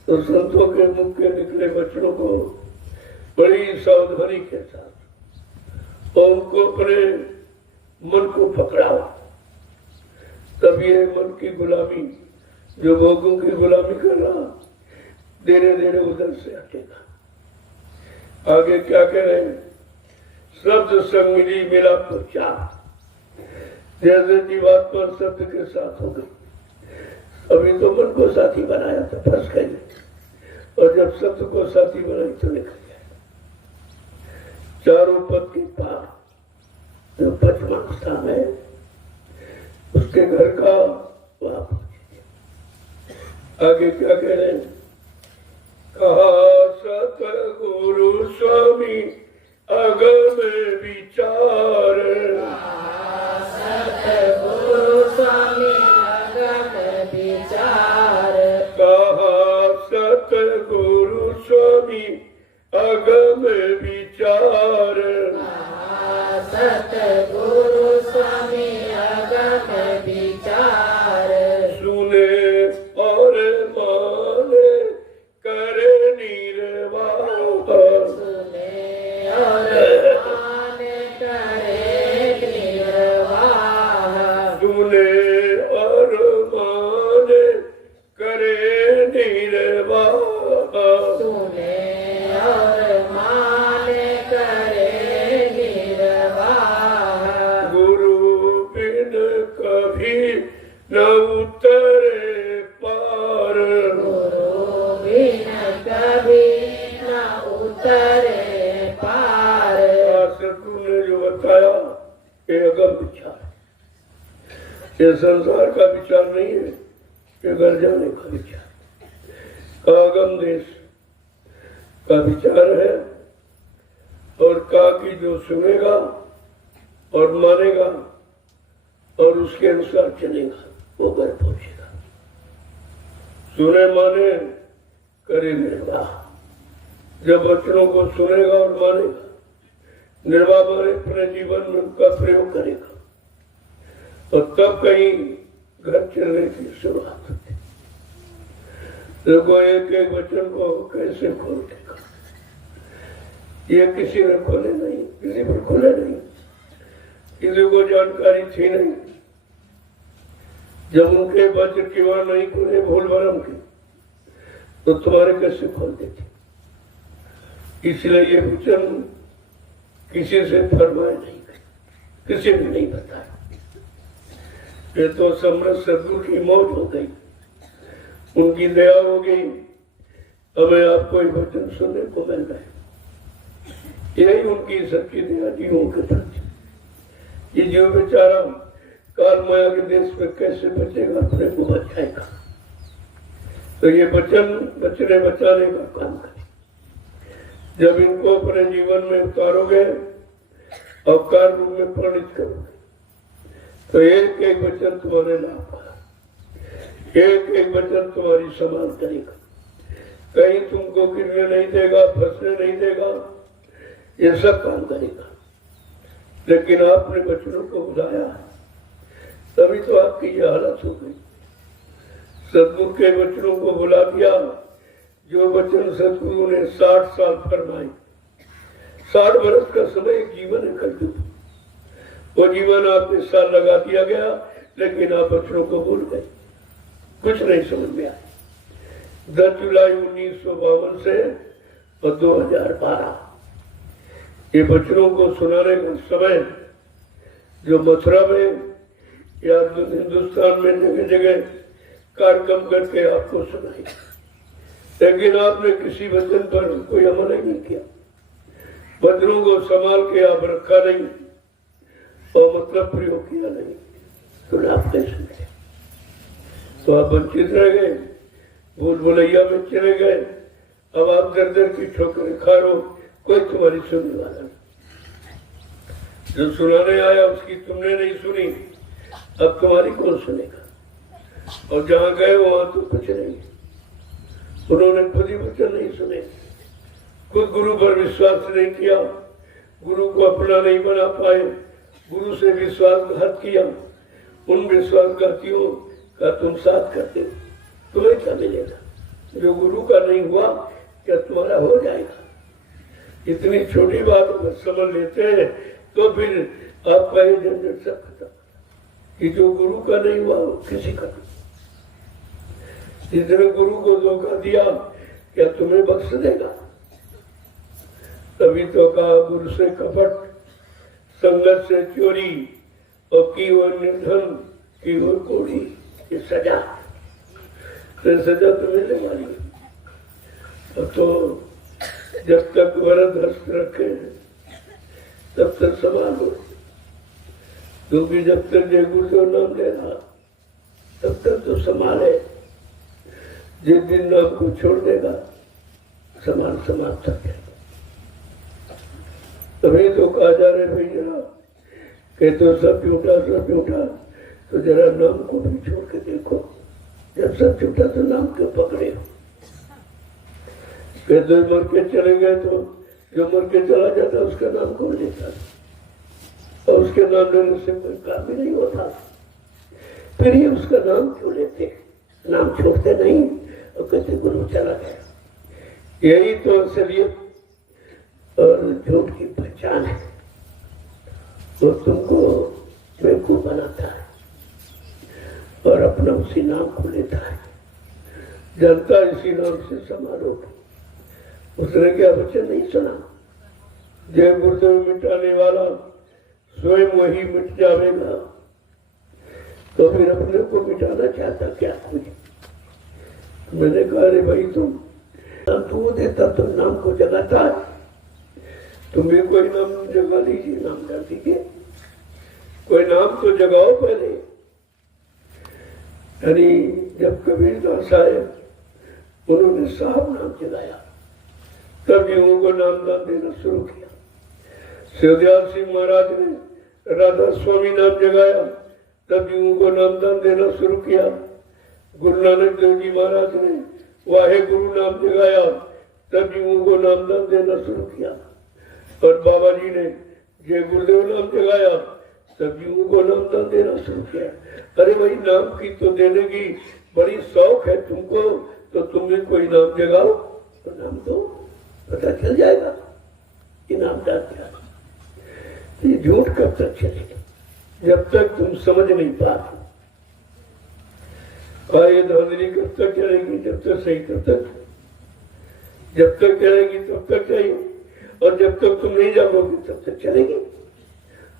तो संतों के मुख के निकले वचनों को बड़ी सावधानी के साथ और उनको अपने मन को पकड़ाओ, तब ये मन की गुलामी, जो भोगों की गुलामी कर रहा, धीरे धीरे उधर से हटेगा। आगे क्या कह रहे हैं? शब्द संग मिली मिला प्रचार, जैसे जीवात्मा शब्द के साथ हो गई, अभी तो मन को साथी बनाया तो फंस गई, और जब शब्द को साथी बनाई तो निकल गया। चारों पद के पार जो पचमन स्थान है, उसके घर का वहां आगे क्या कह रहे हैं? कहा सतगुरु स्वामी अगम विचार, सतगुरु स्वामी अगम विचार, कहा सतगुरु स्वामी अगम विचार, सतगुरु स्वामी अगम विचार, सुने और माने करे निर्वाह, सुने और मान करे निर्वाह, सुने और माने करे निर्वाह, सुने और मान करे निर्वाह, गुरु बिन कभी न उतरे पार, गुरु बिन कभी न उतरे पार। सतगुरु ने जो बताया ये अगम विचार है, ये संसार का विचार नहीं है, ये घर जाने का विचार, अगम देश का विचार है। और कहा कि जो सुनेगा और मानेगा और उसके अनुसार चलेगा वो घर पहुंचेगा। सुने माने करे निर्वाह, जब वचनों को सुनेगा और मानेगा, निर्वाह माने अपने जीवन में उनका प्रयोग करेगा, और तब कहीं घर चलने की शुरुआत होती। देखो एक एक वचन को कैसे खोल देगा, ये किसी ने खोले नहीं, किसी पर खोले नहीं, किसी को जानकारी थी नहीं। जब उनके वज्र की वहां नहीं खोले भूल भरम की, तो तुम्हारे कैसे खोल देते। इसलिए ये वचन किसी से फरमाए नहीं, किसी ने नहीं बताया। ये तो समृद्ध सदगुरु की मौत हो गई, उनकी दया हो गई, हमें आपको ये वचन सुनने को मिल रहा है। यही उनकी सच्ची दया जीवों के प्रति। ये जीव बेचारा काल माया के देश में कैसे बचेगा, अपने को बचाएगा। तो ये वचन बचने बचाने का काम करे। जब इनको अपने जीवन में उतारोगे, अवकार रूप में प्रणित करोगे, तो एक एक वचन तुम्हारे लाभ का, एक एक वचन तुम्हारी संभाल करेगा। कहीं तुमको गिरने नहीं देगा, फंसने नहीं देगा, ये सब काम करेगा। लेकिन आपने वचनों को बुलाया, तभी तो आपकी ये हालत हो गई। सदगुरु के वचनों को बुला दिया, जो वचन सदगुरु ने 60 साल फरमाए। 60 वर्ष का समय एक जीवन है कलयुग, वो जीवन आपके साथ लगा दिया गया, लेकिन आप वचनों को भूल गए, कुछ नहीं समझ में आया। 10 जुलाई 1952 से और 2012 ये वचनों को सुनाने का समय, जो मथुरा में या हिंदुस्तान में जगह जगह कार्यक्रम करके आपको सुनाई, लेकिन आपने किसी वचन पर कोई अमल नहीं किया। वचनों को संभाल के आप रखा नहीं और मतलब प्रयोग किया नहीं, तो लाभ कैसे मिले। तो आप वंचित रह गए, भूल भुलैया में चले गए। अब आप दर दर की ठोकरें खा रहे हो, कोई तुम्हारी सुनने वाला नहीं। जो सुनाने आया उसकी तुमने नहीं सुनी, अब तुम्हारी कौन सुनेगा। और जहां गए वहां तो कुछ नहीं, उन्होंने खुद ही वचन नहीं सुने, खुद गुरु पर विश्वास नहीं किया, गुरु को अपना नहीं बना पाए, गुरु से विश्वासघात किया। उन विश्वासघातियों का तुम साथ करते हो, तुम्हें क्या मिलेगा। जो गुरु का नहीं हुआ, क्या तुम्हारा हो जाएगा। इतनी छोटी बात अगर समझ लेते हैं तो फिर आपका ये झंझट सब खत्म। कि जो गुरु का नहीं हुआ वो किसी का नहीं। जिसने गुरु को धोखा दिया, क्या तुम्हें बख्श देगा। तभी तो कहा, गुरु से कपट, संगत से चोरी, और की वो निर्धन, की वो कोड़ी, ये सजा। तो सजा तो मिलने वाली है। तो जब तक वरद हस्त रखे तब तक संभालो, क्योंकि जब तक जय गुरुदेव नाम ले रहा तब तक तो संभाले। जिस दिन नाम को छोड़ देगा, समान समाप्त हो जाएगा। तभी तो कहा जा रहे भाई, जरा कह तो सब झूठा, तो जरा नाम को भी छोड़ के देखो। जब सब झूठा तो नाम क्यों पकड़े हो। कह तो मर के चले गए, तो जो मर के चला जाता उसका नाम कौन लेता, और उसके नाम लेने से कोई काम भी नहीं होता। फिर ये उसका नाम क्यों लेते, नाम छोड़ते नहीं और कहते गुरु चला गया। यही तो असलियत और झूठ की पहचान है, तो तुमको बेवकूफ बनाता है और अपना उसी नाम को लेता है। जनता इसी नाम से समारोह, उसने क्या वचन नहीं सुना। जय गुरुदेव मिटाने वाला स्वयं वही मिट जाएगा, तो फिर अपने को मिटाना चाहता क्या कोई। मैंने कहा, अरे भाई तुम तू देता तो नाम को जगाता है, तुम भी कोई नाम जगा लीजिए, नाम डाल दीजिए, कोई नाम तो जगाओ पहले। यानी जब कबीरदास आए, उन्होंने साहब नाम जगाया, तब युवों को नामदान देना शुरू किया। शिवदयाल सिंह महाराज ने राधा स्वामी नाम जगाया, तब युवों को नामदान देना शुरू किया। गुरु नानक देव जी महाराज ने वाहे गुरु नाम जगाया, तब युवों को नामदान देना शुरू किया। और बाबा जी ने जय गुरुदेव नाम जगाया, तब युवों को नामदान देना शुरू किया। अरे भाई, नाम की तो देने की बड़ी शौक है तुमको, तो तुम भी कोई नाम जगाओ तो नाम दो, पता चल जाएगा इनामदार क्या है। ये झूठ कब तक चलेगा? जब तक तुम समझ नहीं पाते। ये धांधली कब तक चलेगी? जब तक सही तब तक, जब तक चलेगी तब तक चाहिए, और जब तक तुम नहीं जागोगे तब तक चलेगी।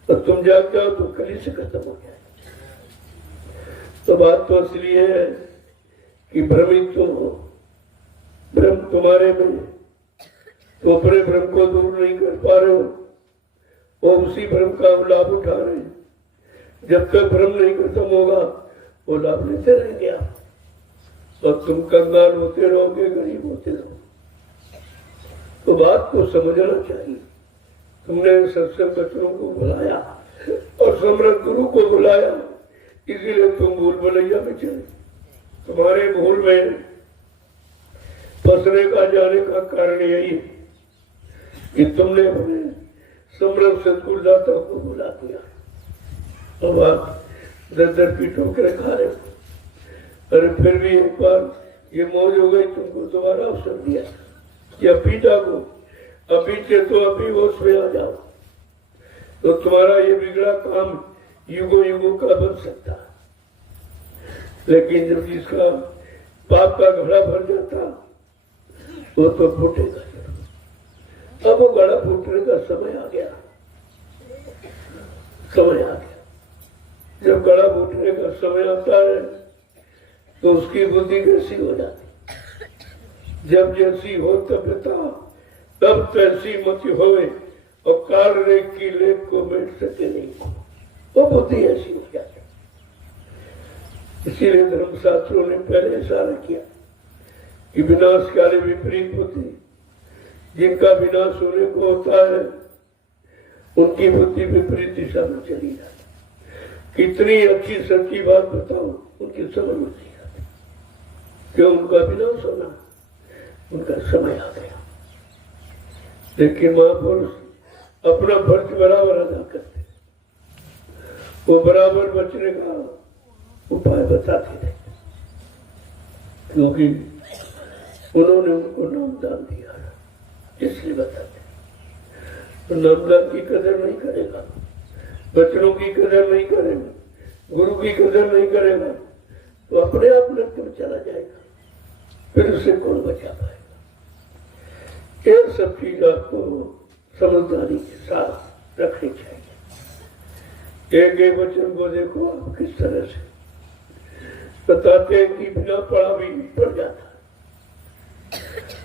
और तुम जाग जाओ तो कल ही से खत्म हो जाए। तो बात तो असली है कि भ्रमित तुम हो, भ्रम तुम्हारे में, तो अपने भ्रम को दूर नहीं कर पा रहे हो, वो उसी भ्रम का लाभ उठा रहे हैं। जब तक भ्रम नहीं खत्म होगा वो लाभ लेते रहेंगे आप, और तुम कंगाल होते रहोगे, गरीब होते रहोगे। तो बात को समझना चाहिए। तुमने सत्संग बच्चों को बुलाया और समर्थ गुरु को बुलाया, इसीलिए तुम भूल भुलैया में चले। तुम्हारे भूल में फंसने का, जाने का कारण यही है कि तुमने अपने समर्थ सदगुरुदाता को बुला दिया। अब आप दर दर की ठोकरें खा रहे हो। अरे फिर भी एक बार ये मौज हो गई, तुमको दोबारा अवसर दिया कि अभी जागो, अभी के तो अभी होश में आ जाओ, तो तुम्हारा ये बिगड़ा काम युगों युगों का बन सकता है। लेकिन जब जिसका पाप का घड़ा भर जाता वो तो फूटेगा। अब वो घड़ा फूटने का समय आ गया, समय आ गया। जब घड़ा फूटने का समय आता है तो उसकी बुद्धि कैसी हो जाती। जब जैसी हो तब तैसी मति होवे, और काल रेख की लेख को बैठ सके नहीं, वो बुद्धि ऐसी हो जाती। इसीलिए धर्मशास्त्रों ने पहले इशारा किया कि विनाशकारी विपरीत बुद्धि, जिनका विनाश होने को होता है उनकी बुद्धि विपरीत दिशा में चली जाती। कितनी अच्छी सच्ची बात बताओ, उनकी समझ में नहीं आती, क्यों? उनका विनाश होना, उनका समय आ गया। लेकिन महापुरुष अपना फर्ज बराबर अदा करते, वो बराबर बचने का उपाय बताते रहे, क्योंकि उन्होंने उनको नामदान दिया, इसलिए बताते। तो नामदान की कदर नहीं करेगा, बचनों की कदर नहीं करेगा, गुरु की कदर नहीं करेगा, तो अपने आप नरक में चला जाएगा, फिर उसे कौन बचा पाएगा? ये सब चीज आपको समझदारी के साथ रखनी चाहिए। एक एक वचन को देखो आप किस तरह से बताते हैं कि बिना पढ़ा भी पढ़ जाता है।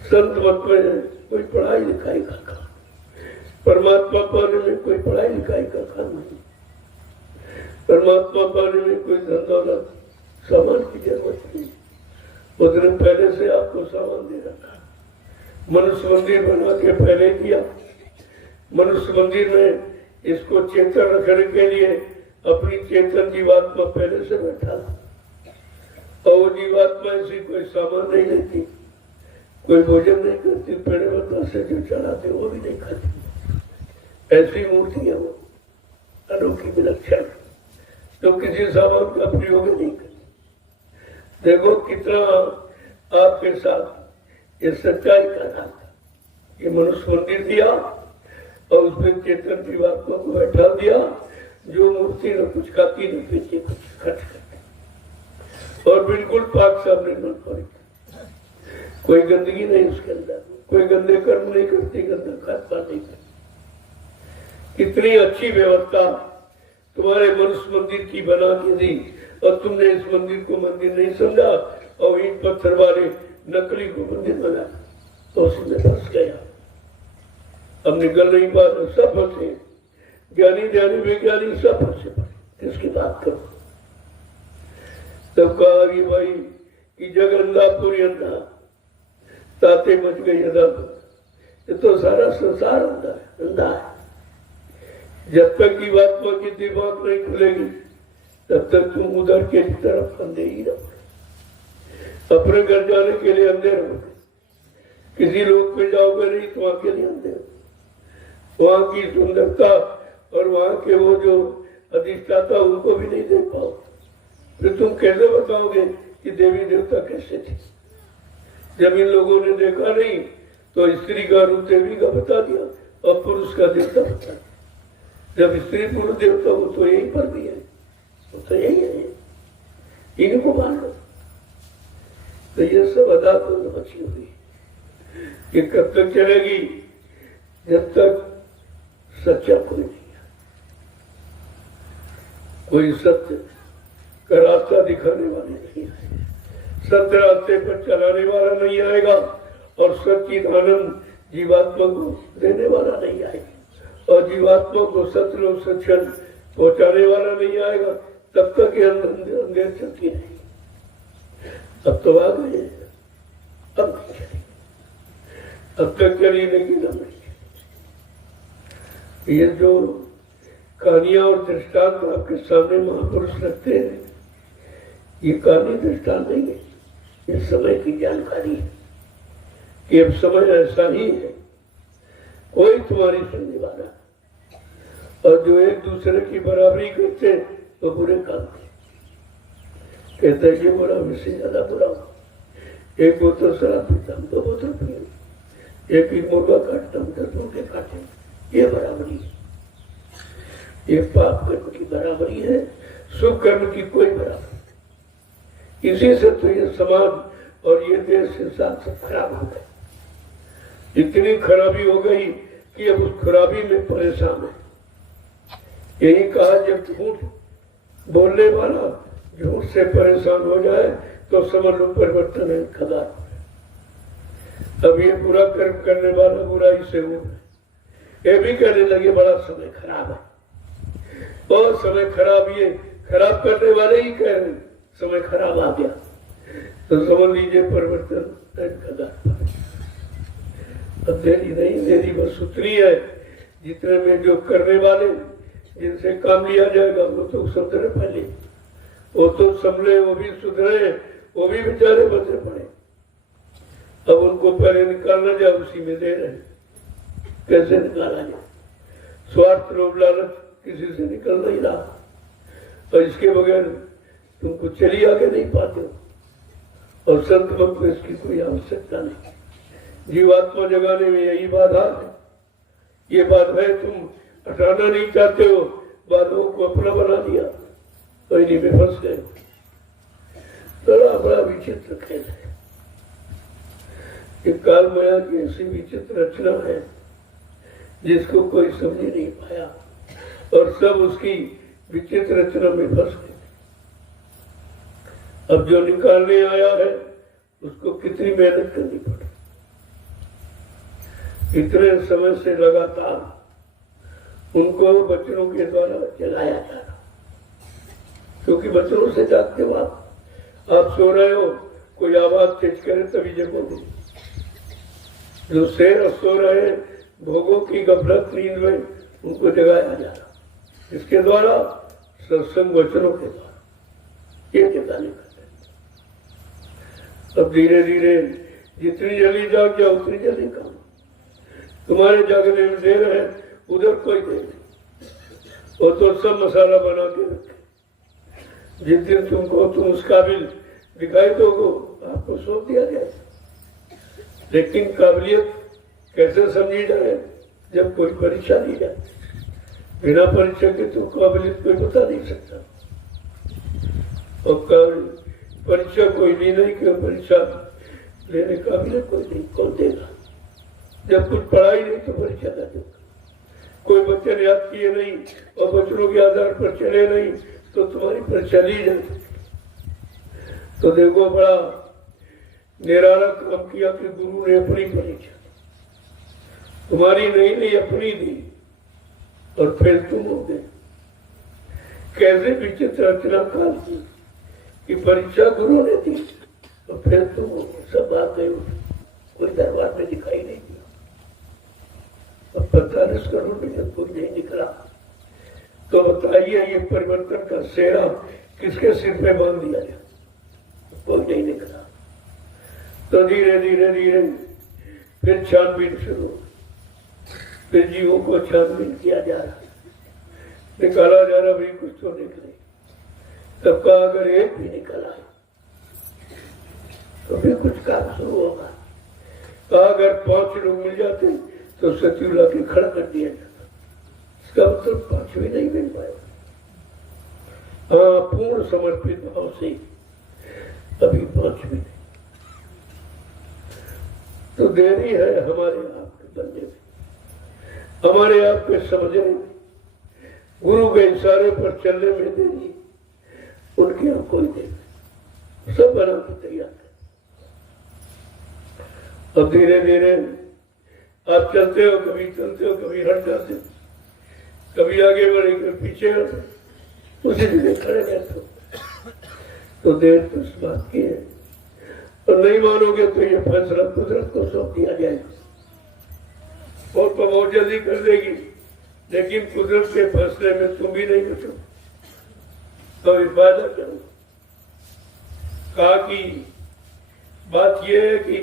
संत मत में कोई पढ़ाई लिखाई का काम, परमात्मा पाने में कोई पढ़ाई लिखाई का काम नहीं। परमात्मा पाने में कोई धन दौलत सामान की जरूरत नहीं, उसने पहले से आपको सामान दे रखा। मनुष्य मंदिर बना के पहले किया, मनुष्य मंदिर में इसको चेतन रखने के लिए अपनी चेतन जीवात्मा पहले से बैठा, और वो जीवात्मा ऐसी कोई सामान नहीं लेती, कोई भोजन नहीं करती, पेड़ पत्ता से जो चढ़ाते वो भी नहीं खाती। ऐसी मूर्ति है वो, अनोखी विलक्षण, तो किसी सामान का प्रयोग नहीं करती। देखो कितना आपके साथ ये सच्चाई का नाम, ये मनुष्य मंदिर दिया और उसमें चेतन जीवात्मा को बैठा दिया, जो मूर्ति न कुछ खाती न पीती, कुछ खर्च करती, और बिल्कुल पाक सामने न पड़ी, कोई गंदगी नहीं उसके अंदर, कोई गंदे कर्म नहीं करती, गंदा खाद पान नहीं करती। कितनी अच्छी व्यवस्था तुम्हारे मनुष्य मंदिर की बना के दी, और तुमने इस मंदिर को मंदिर नहीं समझा और ईंट पत्थर वाले नकली को मंदिर बनाया, तो उसी में फंस गया। अब निकल नहीं पा रहे, सब फंसे, ज्ञानी ध्यानी विज्ञानी सब फंसे पड़े, किसकी बात करो? तब कहा कि भाई कि जग अंधा पूरी अंधा, ताते मच गई अदालत, ये तो सारा संसार अंधा है, अंधा है। जब तक जीवात्मा की दिमाग नहीं खुलेगी तब तक तुम उधर के तरफ अंधे ही रहोगे, अपने घर जाने के लिए अंधे रहोगे, किसी लोग पे जाओगे नहीं तो वहां के लिए अंधे हो, वहां की सुंदरता और वहां के वो जो अधिष्ठाता उनको भी नहीं देख पाओगे, फिर तुम कैसे बताओगे कि देवी देवता कैसे थे? जब इन लोगों ने देखा नहीं तो स्त्री का रूप देवी का बता दिया और पुरुष का देवता बता दिया। जब स्त्री पुरुष देवता वो तो यही पर भी है, वो तो यही है, इनको मान लो। तो ये सब अदालत बची हुई कि कब तक चलेगी, जब तक सच्चा कोई नहीं है, कोई सत्य का रास्ता दिखाने वाले नहीं आएगा, सत्य रास्ते पर चलाने वाला नहीं आएगा और सच्ची आनंद जीवात्मा को देने वाला नहीं आएगा और जीवात्मा को सत्य और सच्चन पहुंचाने वाला नहीं आएगा, तब तक ये अंधेर चलती रहेगी। अब तो आ गए, अब नहीं चलेगी, अब तक चली लेकिन अब नहीं। ये जो कहानियां और दृष्टांत आपके सामने महापुरुष रखते हैं, ये कहानी दृष्टांत नहीं है, ये समय की जानकारी है कि अब समय ऐसा ही है, कोई तुम्हारी सुनने वाला, और जो एक दूसरे की बराबरी करते तो बुरे काम थे। कहते हैं ये बुरा मुझसे ज्यादा बुरा हो, एक बोतल शराब पीता हम 2 बोतल पिए, एक ही मुर्गा काटता हम 10 मुर्गे काटे, ये बराबरी है। ये पाप कर्म की बराबरी है, शुभ कर्म की कोई बराबरी। इसी से तो ये समाज और ये देश इंसान सब खराब हो गए। इतनी खराबी हो गई कि अब उस खराबी में परेशान है। यही कहा जब झूठ बोलने वाला झूठ से परेशान हो जाए तो समझ लो परिवर्तन है खबर। अब ये बुरा कर्म करने वाला बुराई से हो, ये भी कहने लगे बड़ा समय खराब है, और समय खराब, ये खराब करने वाले ही कह रहे समय खराब आ गया, तो समझ लीजिए परिवर्तन खबर। अब देरी नहीं, देरी बस उतनी है जितने में जो करने वाले जिनसे काम लिया जाएगा वो तो सुधरे, पहले वो तो संभले, वो भी सुधरे, वो भी बेचारे बचे पड़े। अब उनको पहले निकालना जाए, उसी में दे रहे, कैसे निकाला जाए? स्वार्थ लोभ लालच किसी से निकल नहीं रहा, और इसके बगैर तुमको चली आगे नहीं पाते हो, और संत भक्त को इसकी कोई आवश्यकता नहीं। जीवात्मा जगाने में यही बाधा है, ये बाधा है, तुम हटाना नहीं चाहते हो, बाधाओं को अपना बना दिया तो इन्हीं में फंस गए। बड़ा विचित्र खेल है, ये काल माया की ऐसी विचित्र रचना है जिसको कोई समझ नहीं पाया, और सब उसकी विचित्र रचना में फंस गए। अब जो निकालने आया है उसको कितनी मेहनत करनी पड़ी, इतने समय से लगातार उनको बच्चों के द्वारा जगाया जा रहा, क्योंकि बच्चों से जागते वक्त आप सो रहे हो, कोई आवाज तेज करे तभी जगोगे। जो शेर सो रहे भोगों की गफलत नींद में, उनको जगाया जा रहा, इसके द्वारा सत्संग वचनों के द्वारा ये जगाने का। अब धीरे धीरे जितनी जल्दी जाग जाओ उतनी जल्दी काम, तुम्हारे जागने में देर है, उधर कोई देर नहीं, वो तो सब मसाला बना के रखे। जिस दिन तुमको तुम उस काबिल दिखाई दोगे आपको सौंप दिया जाए, लेकिन काबिलियत कैसे समझी जाए? जब कोई परीक्षा दी जाए, बिना परीक्षा के तो काबिलियत कोई बता नहीं सकता, और परीक्षा कोई ली नहीं, क्यों परीक्षा लेने काबिलियत कोई नहीं, कौन देगा? जब कुछ पढ़ाई नहीं तो परीक्षा का देगा। कोई बच्चे याद किए नहीं और बच्चों के आधार पर चले नहीं तो तुम्हारी परीक्षा ली जाए। तो देखो बड़ा निराला काम किया कि गुरु ने अपनी परीक्षा तुम्हारी नहीं ली, अपनी दी, और फिर तुम हो गए। कैसे विचित्र रचना काल की कि परीक्षा गुरु ने दी और फिर तुम हो गए, सब आ गए, कोई दरबार में दिखाई नहीं दिया। अब 45 करोड़ में जब कोई नहीं निकला तो बताइए ये परिवर्तन का सेहरा किसके सिर पे बांध दिया जाए? कोई नहीं निकला। तो धीरे धीरे धीरे फिर छानबीन शुरू, फिर जीवों को छानबीन किया जा रहा, निकाला जा रहा, भी कुछ तो निकले। तब का अगर एक भी निकला तो फिर कुछ काम शुरू होगा। अगर 5 लोग मिल जाते तो सचिव ला के खड़ा कर दिया जाता। इसका मतलब 5 भी नहीं मिल पाया। हाँ, पूर्ण समर्पित भाव से अभी 5 भी नहीं। तो देरी है हमारे आपके बनने में, हमारे आपके समझने में, गुरु के इशारे पर चलने में देरी, उनके यहाँ कोई देरी, सब बना के तैयार है। अब धीरे धीरे आप चलते हो, कभी चलते हो, कभी हट जाते हो, कभी आगे बढ़े, कभी पीछे हटते, उसी जगह खड़े रहते हो। तो देर तो इस बात की है, और नहीं मानोगे तो ये फैसला कुदरत को सौंप दिया जाएगा और तो बहुत जल्दी कर देगी, लेकिन कुदरत के फैसले में तुम भी नहीं बचो। तो इबादत करो। कहा कि बात यह है कि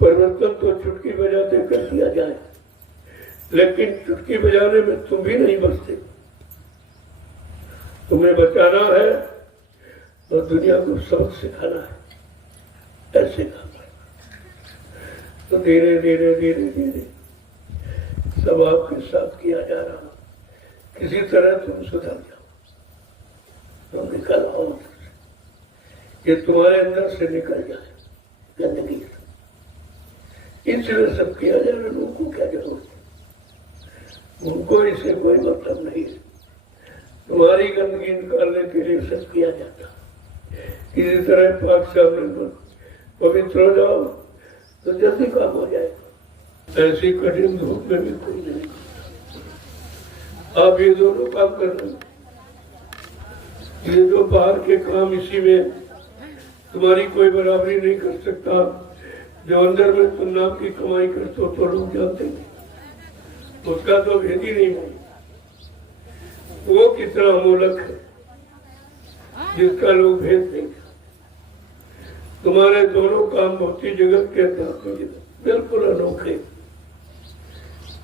परिवर्तन तो चुटकी बजाते कर दिया जाए, लेकिन चुटकी बजाने में तुम भी नहीं बचते। तुम्हें बचाना है और दुनिया को सबक सिखाना है, ऐसे काम है। तो धीरे धीरे धीरे धीरे सब आपके साथ किया जा रहा। किसी तरह तुम सुधर जाओ, तुम निकल आओ, ये तुम्हारे अंदर से निकल जाए गंदगी। इसलिए सब किया जा रहा। लोगों को क्या जरूरत है, उनको इससे कोई मतलब नहीं है। तुम्हारी गंदगी निकालने के लिए सब किया जाता। इसी तरह पाक सामने पवित्र हो जाओ तो जल्दी काम हो जाएगा। ऐसी कठिन धूप में भी कोई नहीं। आप ये दोनों काम कर रहे हो, ये जो बाहर के काम, इसी में तुम्हारी कोई बराबरी नहीं कर सकता। जो अंदर में तुम नाम की कमाई करते हो तो लोग जानते हैं, उसका तो भेद ही नहीं हो। वो कितना अमोलक है जिसका लोग भेद नहीं। तुम्हारे दोनों काम भौतिक जगत के अंदर बिल्कुल अनोखे,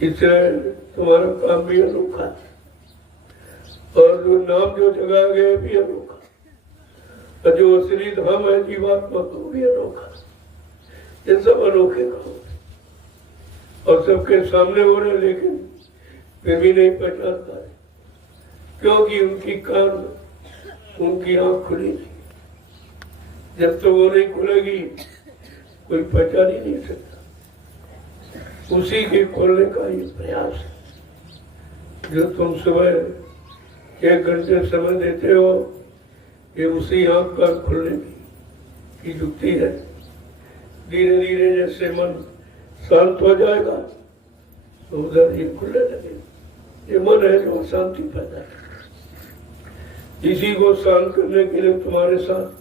इसलिए तुम्हारा काम भी अनोखा है और जो नाम जो जगा गए भी अनोखा, और जो असली धाम है जीवात्मा तो भी अनोखा। ये सब अनोखे काम और सबके सामने हो रहे, लेकिन फिर भी नहीं पहचानता है, क्योंकि उनकी कान, उनकी आंख खुली नहीं। जब तो वो नहीं खुलेगी कोई पहचान ही नहीं सकता। उसी के खोलने का ये प्रयास है। जो तुम सुबह 1 घंटे समय देते हो, ये उसी आंख का खुलने की युक्ति है। धीरे धीरे जैसे मन शांत हो जाएगा तो उधर ये खुलने लगेगा। ये मन है जो शांति पैदा करे। इसी को शांत करने के लिए तुम्हारे साथ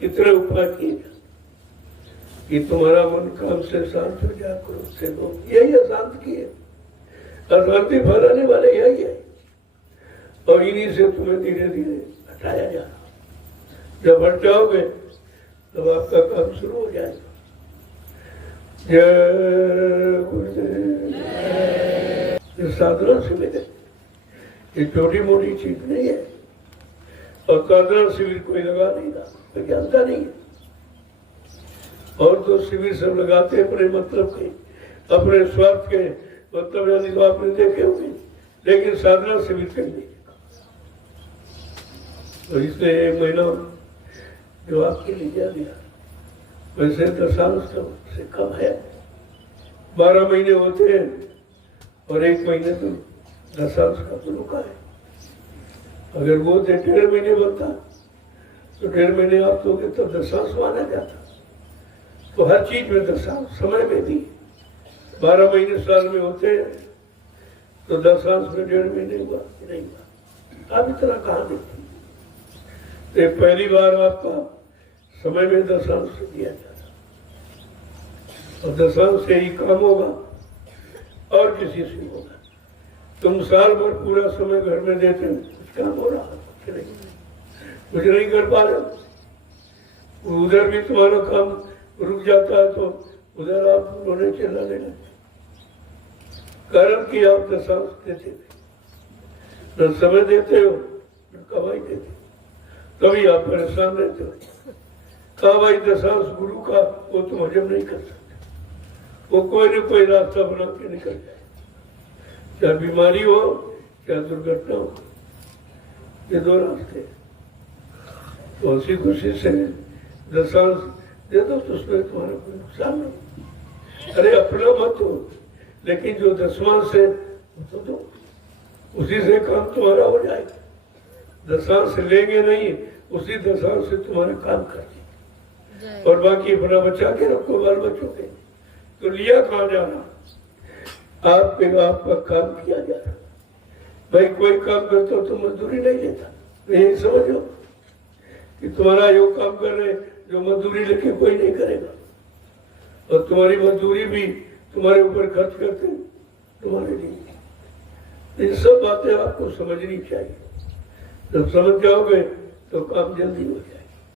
कितने उपाय किए कि तुम्हारा मन काम से शांत हो जाए, क्रोध से लोग, यही अशांत किए। अशांति फैलाने वाले यही है, और इन्हीं से तुम्हें धीरे धीरे हटाया जा रहा। जब हट जाओगे तब आपका काम शुरू हो जाएगा। जय गुरुदेव। ये साधना शिविर है, ये छोटी मोटी चीज नहीं है। और साधना शिविर कोई लगा नहीं रहा, कोई जानता नहीं है। और तो शिविर सब लगाते अपने मतलब के, अपने स्वार्थ के मतलब, यानी तो आपने देखे होंगे, लेकिन साधना शिविर कहीं नहीं। तो इसलिए 1 महीना जो आपके लिए दिया गया, वैसे दशांश से कम है। 12 महीने होते हैं और 1 महीने तो दशांश का तो रुका है। अगर वो 1.5 महीने बनता तो 1.5 महीने आप दोगे तो दशांश माना जाता। तो हर चीज में दशांश, समय में भी 12 महीने साल में होते हैं, तो दशांश में 1.5 महीने हुआ नहीं हुआ। आप इतना कहाँ देखते? तो पहली बार आपका समय में दशांश दिया जाता, और दशांश से ही काम होगा और किसी से होगा। तुम साल भर पूरा समय घर में देते हो, कुछ काम हो रहा, कुछ नहीं कर पा रहे, उधर भी तुम्हारा काम रुक जाता है, तो उधर आप रोने चिल्लाने लगते। कारण कि आप दशांश देते थे, न समय देते हो न कमाई देते, तभी आप परेशान रहते हो। कहा भाई दशांश गुरु का, वो तुम हजम नहीं कर सकते, वो कोई न कोई रास्ता बना के निकल जाए, चाहे बीमारी हो चाहे दुर्घटना हो, ये दो रास्ते। तो उसी खुशी से दशांश दे दो तो उसमें तुम्हारा कोई नुकसान नहीं। अरे अपना मत हो, लेकिन जो दशमांश है तो दो, उसी से काम तुम्हारा हो जाएगा। दशांश लेंगे नहीं, उसी दशांश से तुम्हारा काम करेंगे, और बाकी अपना बचा के रखो बाल बच्चों के। तो लिया कहाँ जा रहा? आपका काम किया जा रहा। भाई कोई काम करता हो तो मजदूरी नहीं लेता, तो यही समझो कि तुम्हारा जो काम कर रहे जो मजदूरी लेके कोई नहीं करेगा, और तुम्हारी मजदूरी भी तुम्हारे ऊपर खर्च करते तुम्हारे लिए। इन सब बातें आपको समझनी चाहिए। जब समझ जाओगे तो काम जल्दी हो जाएगा।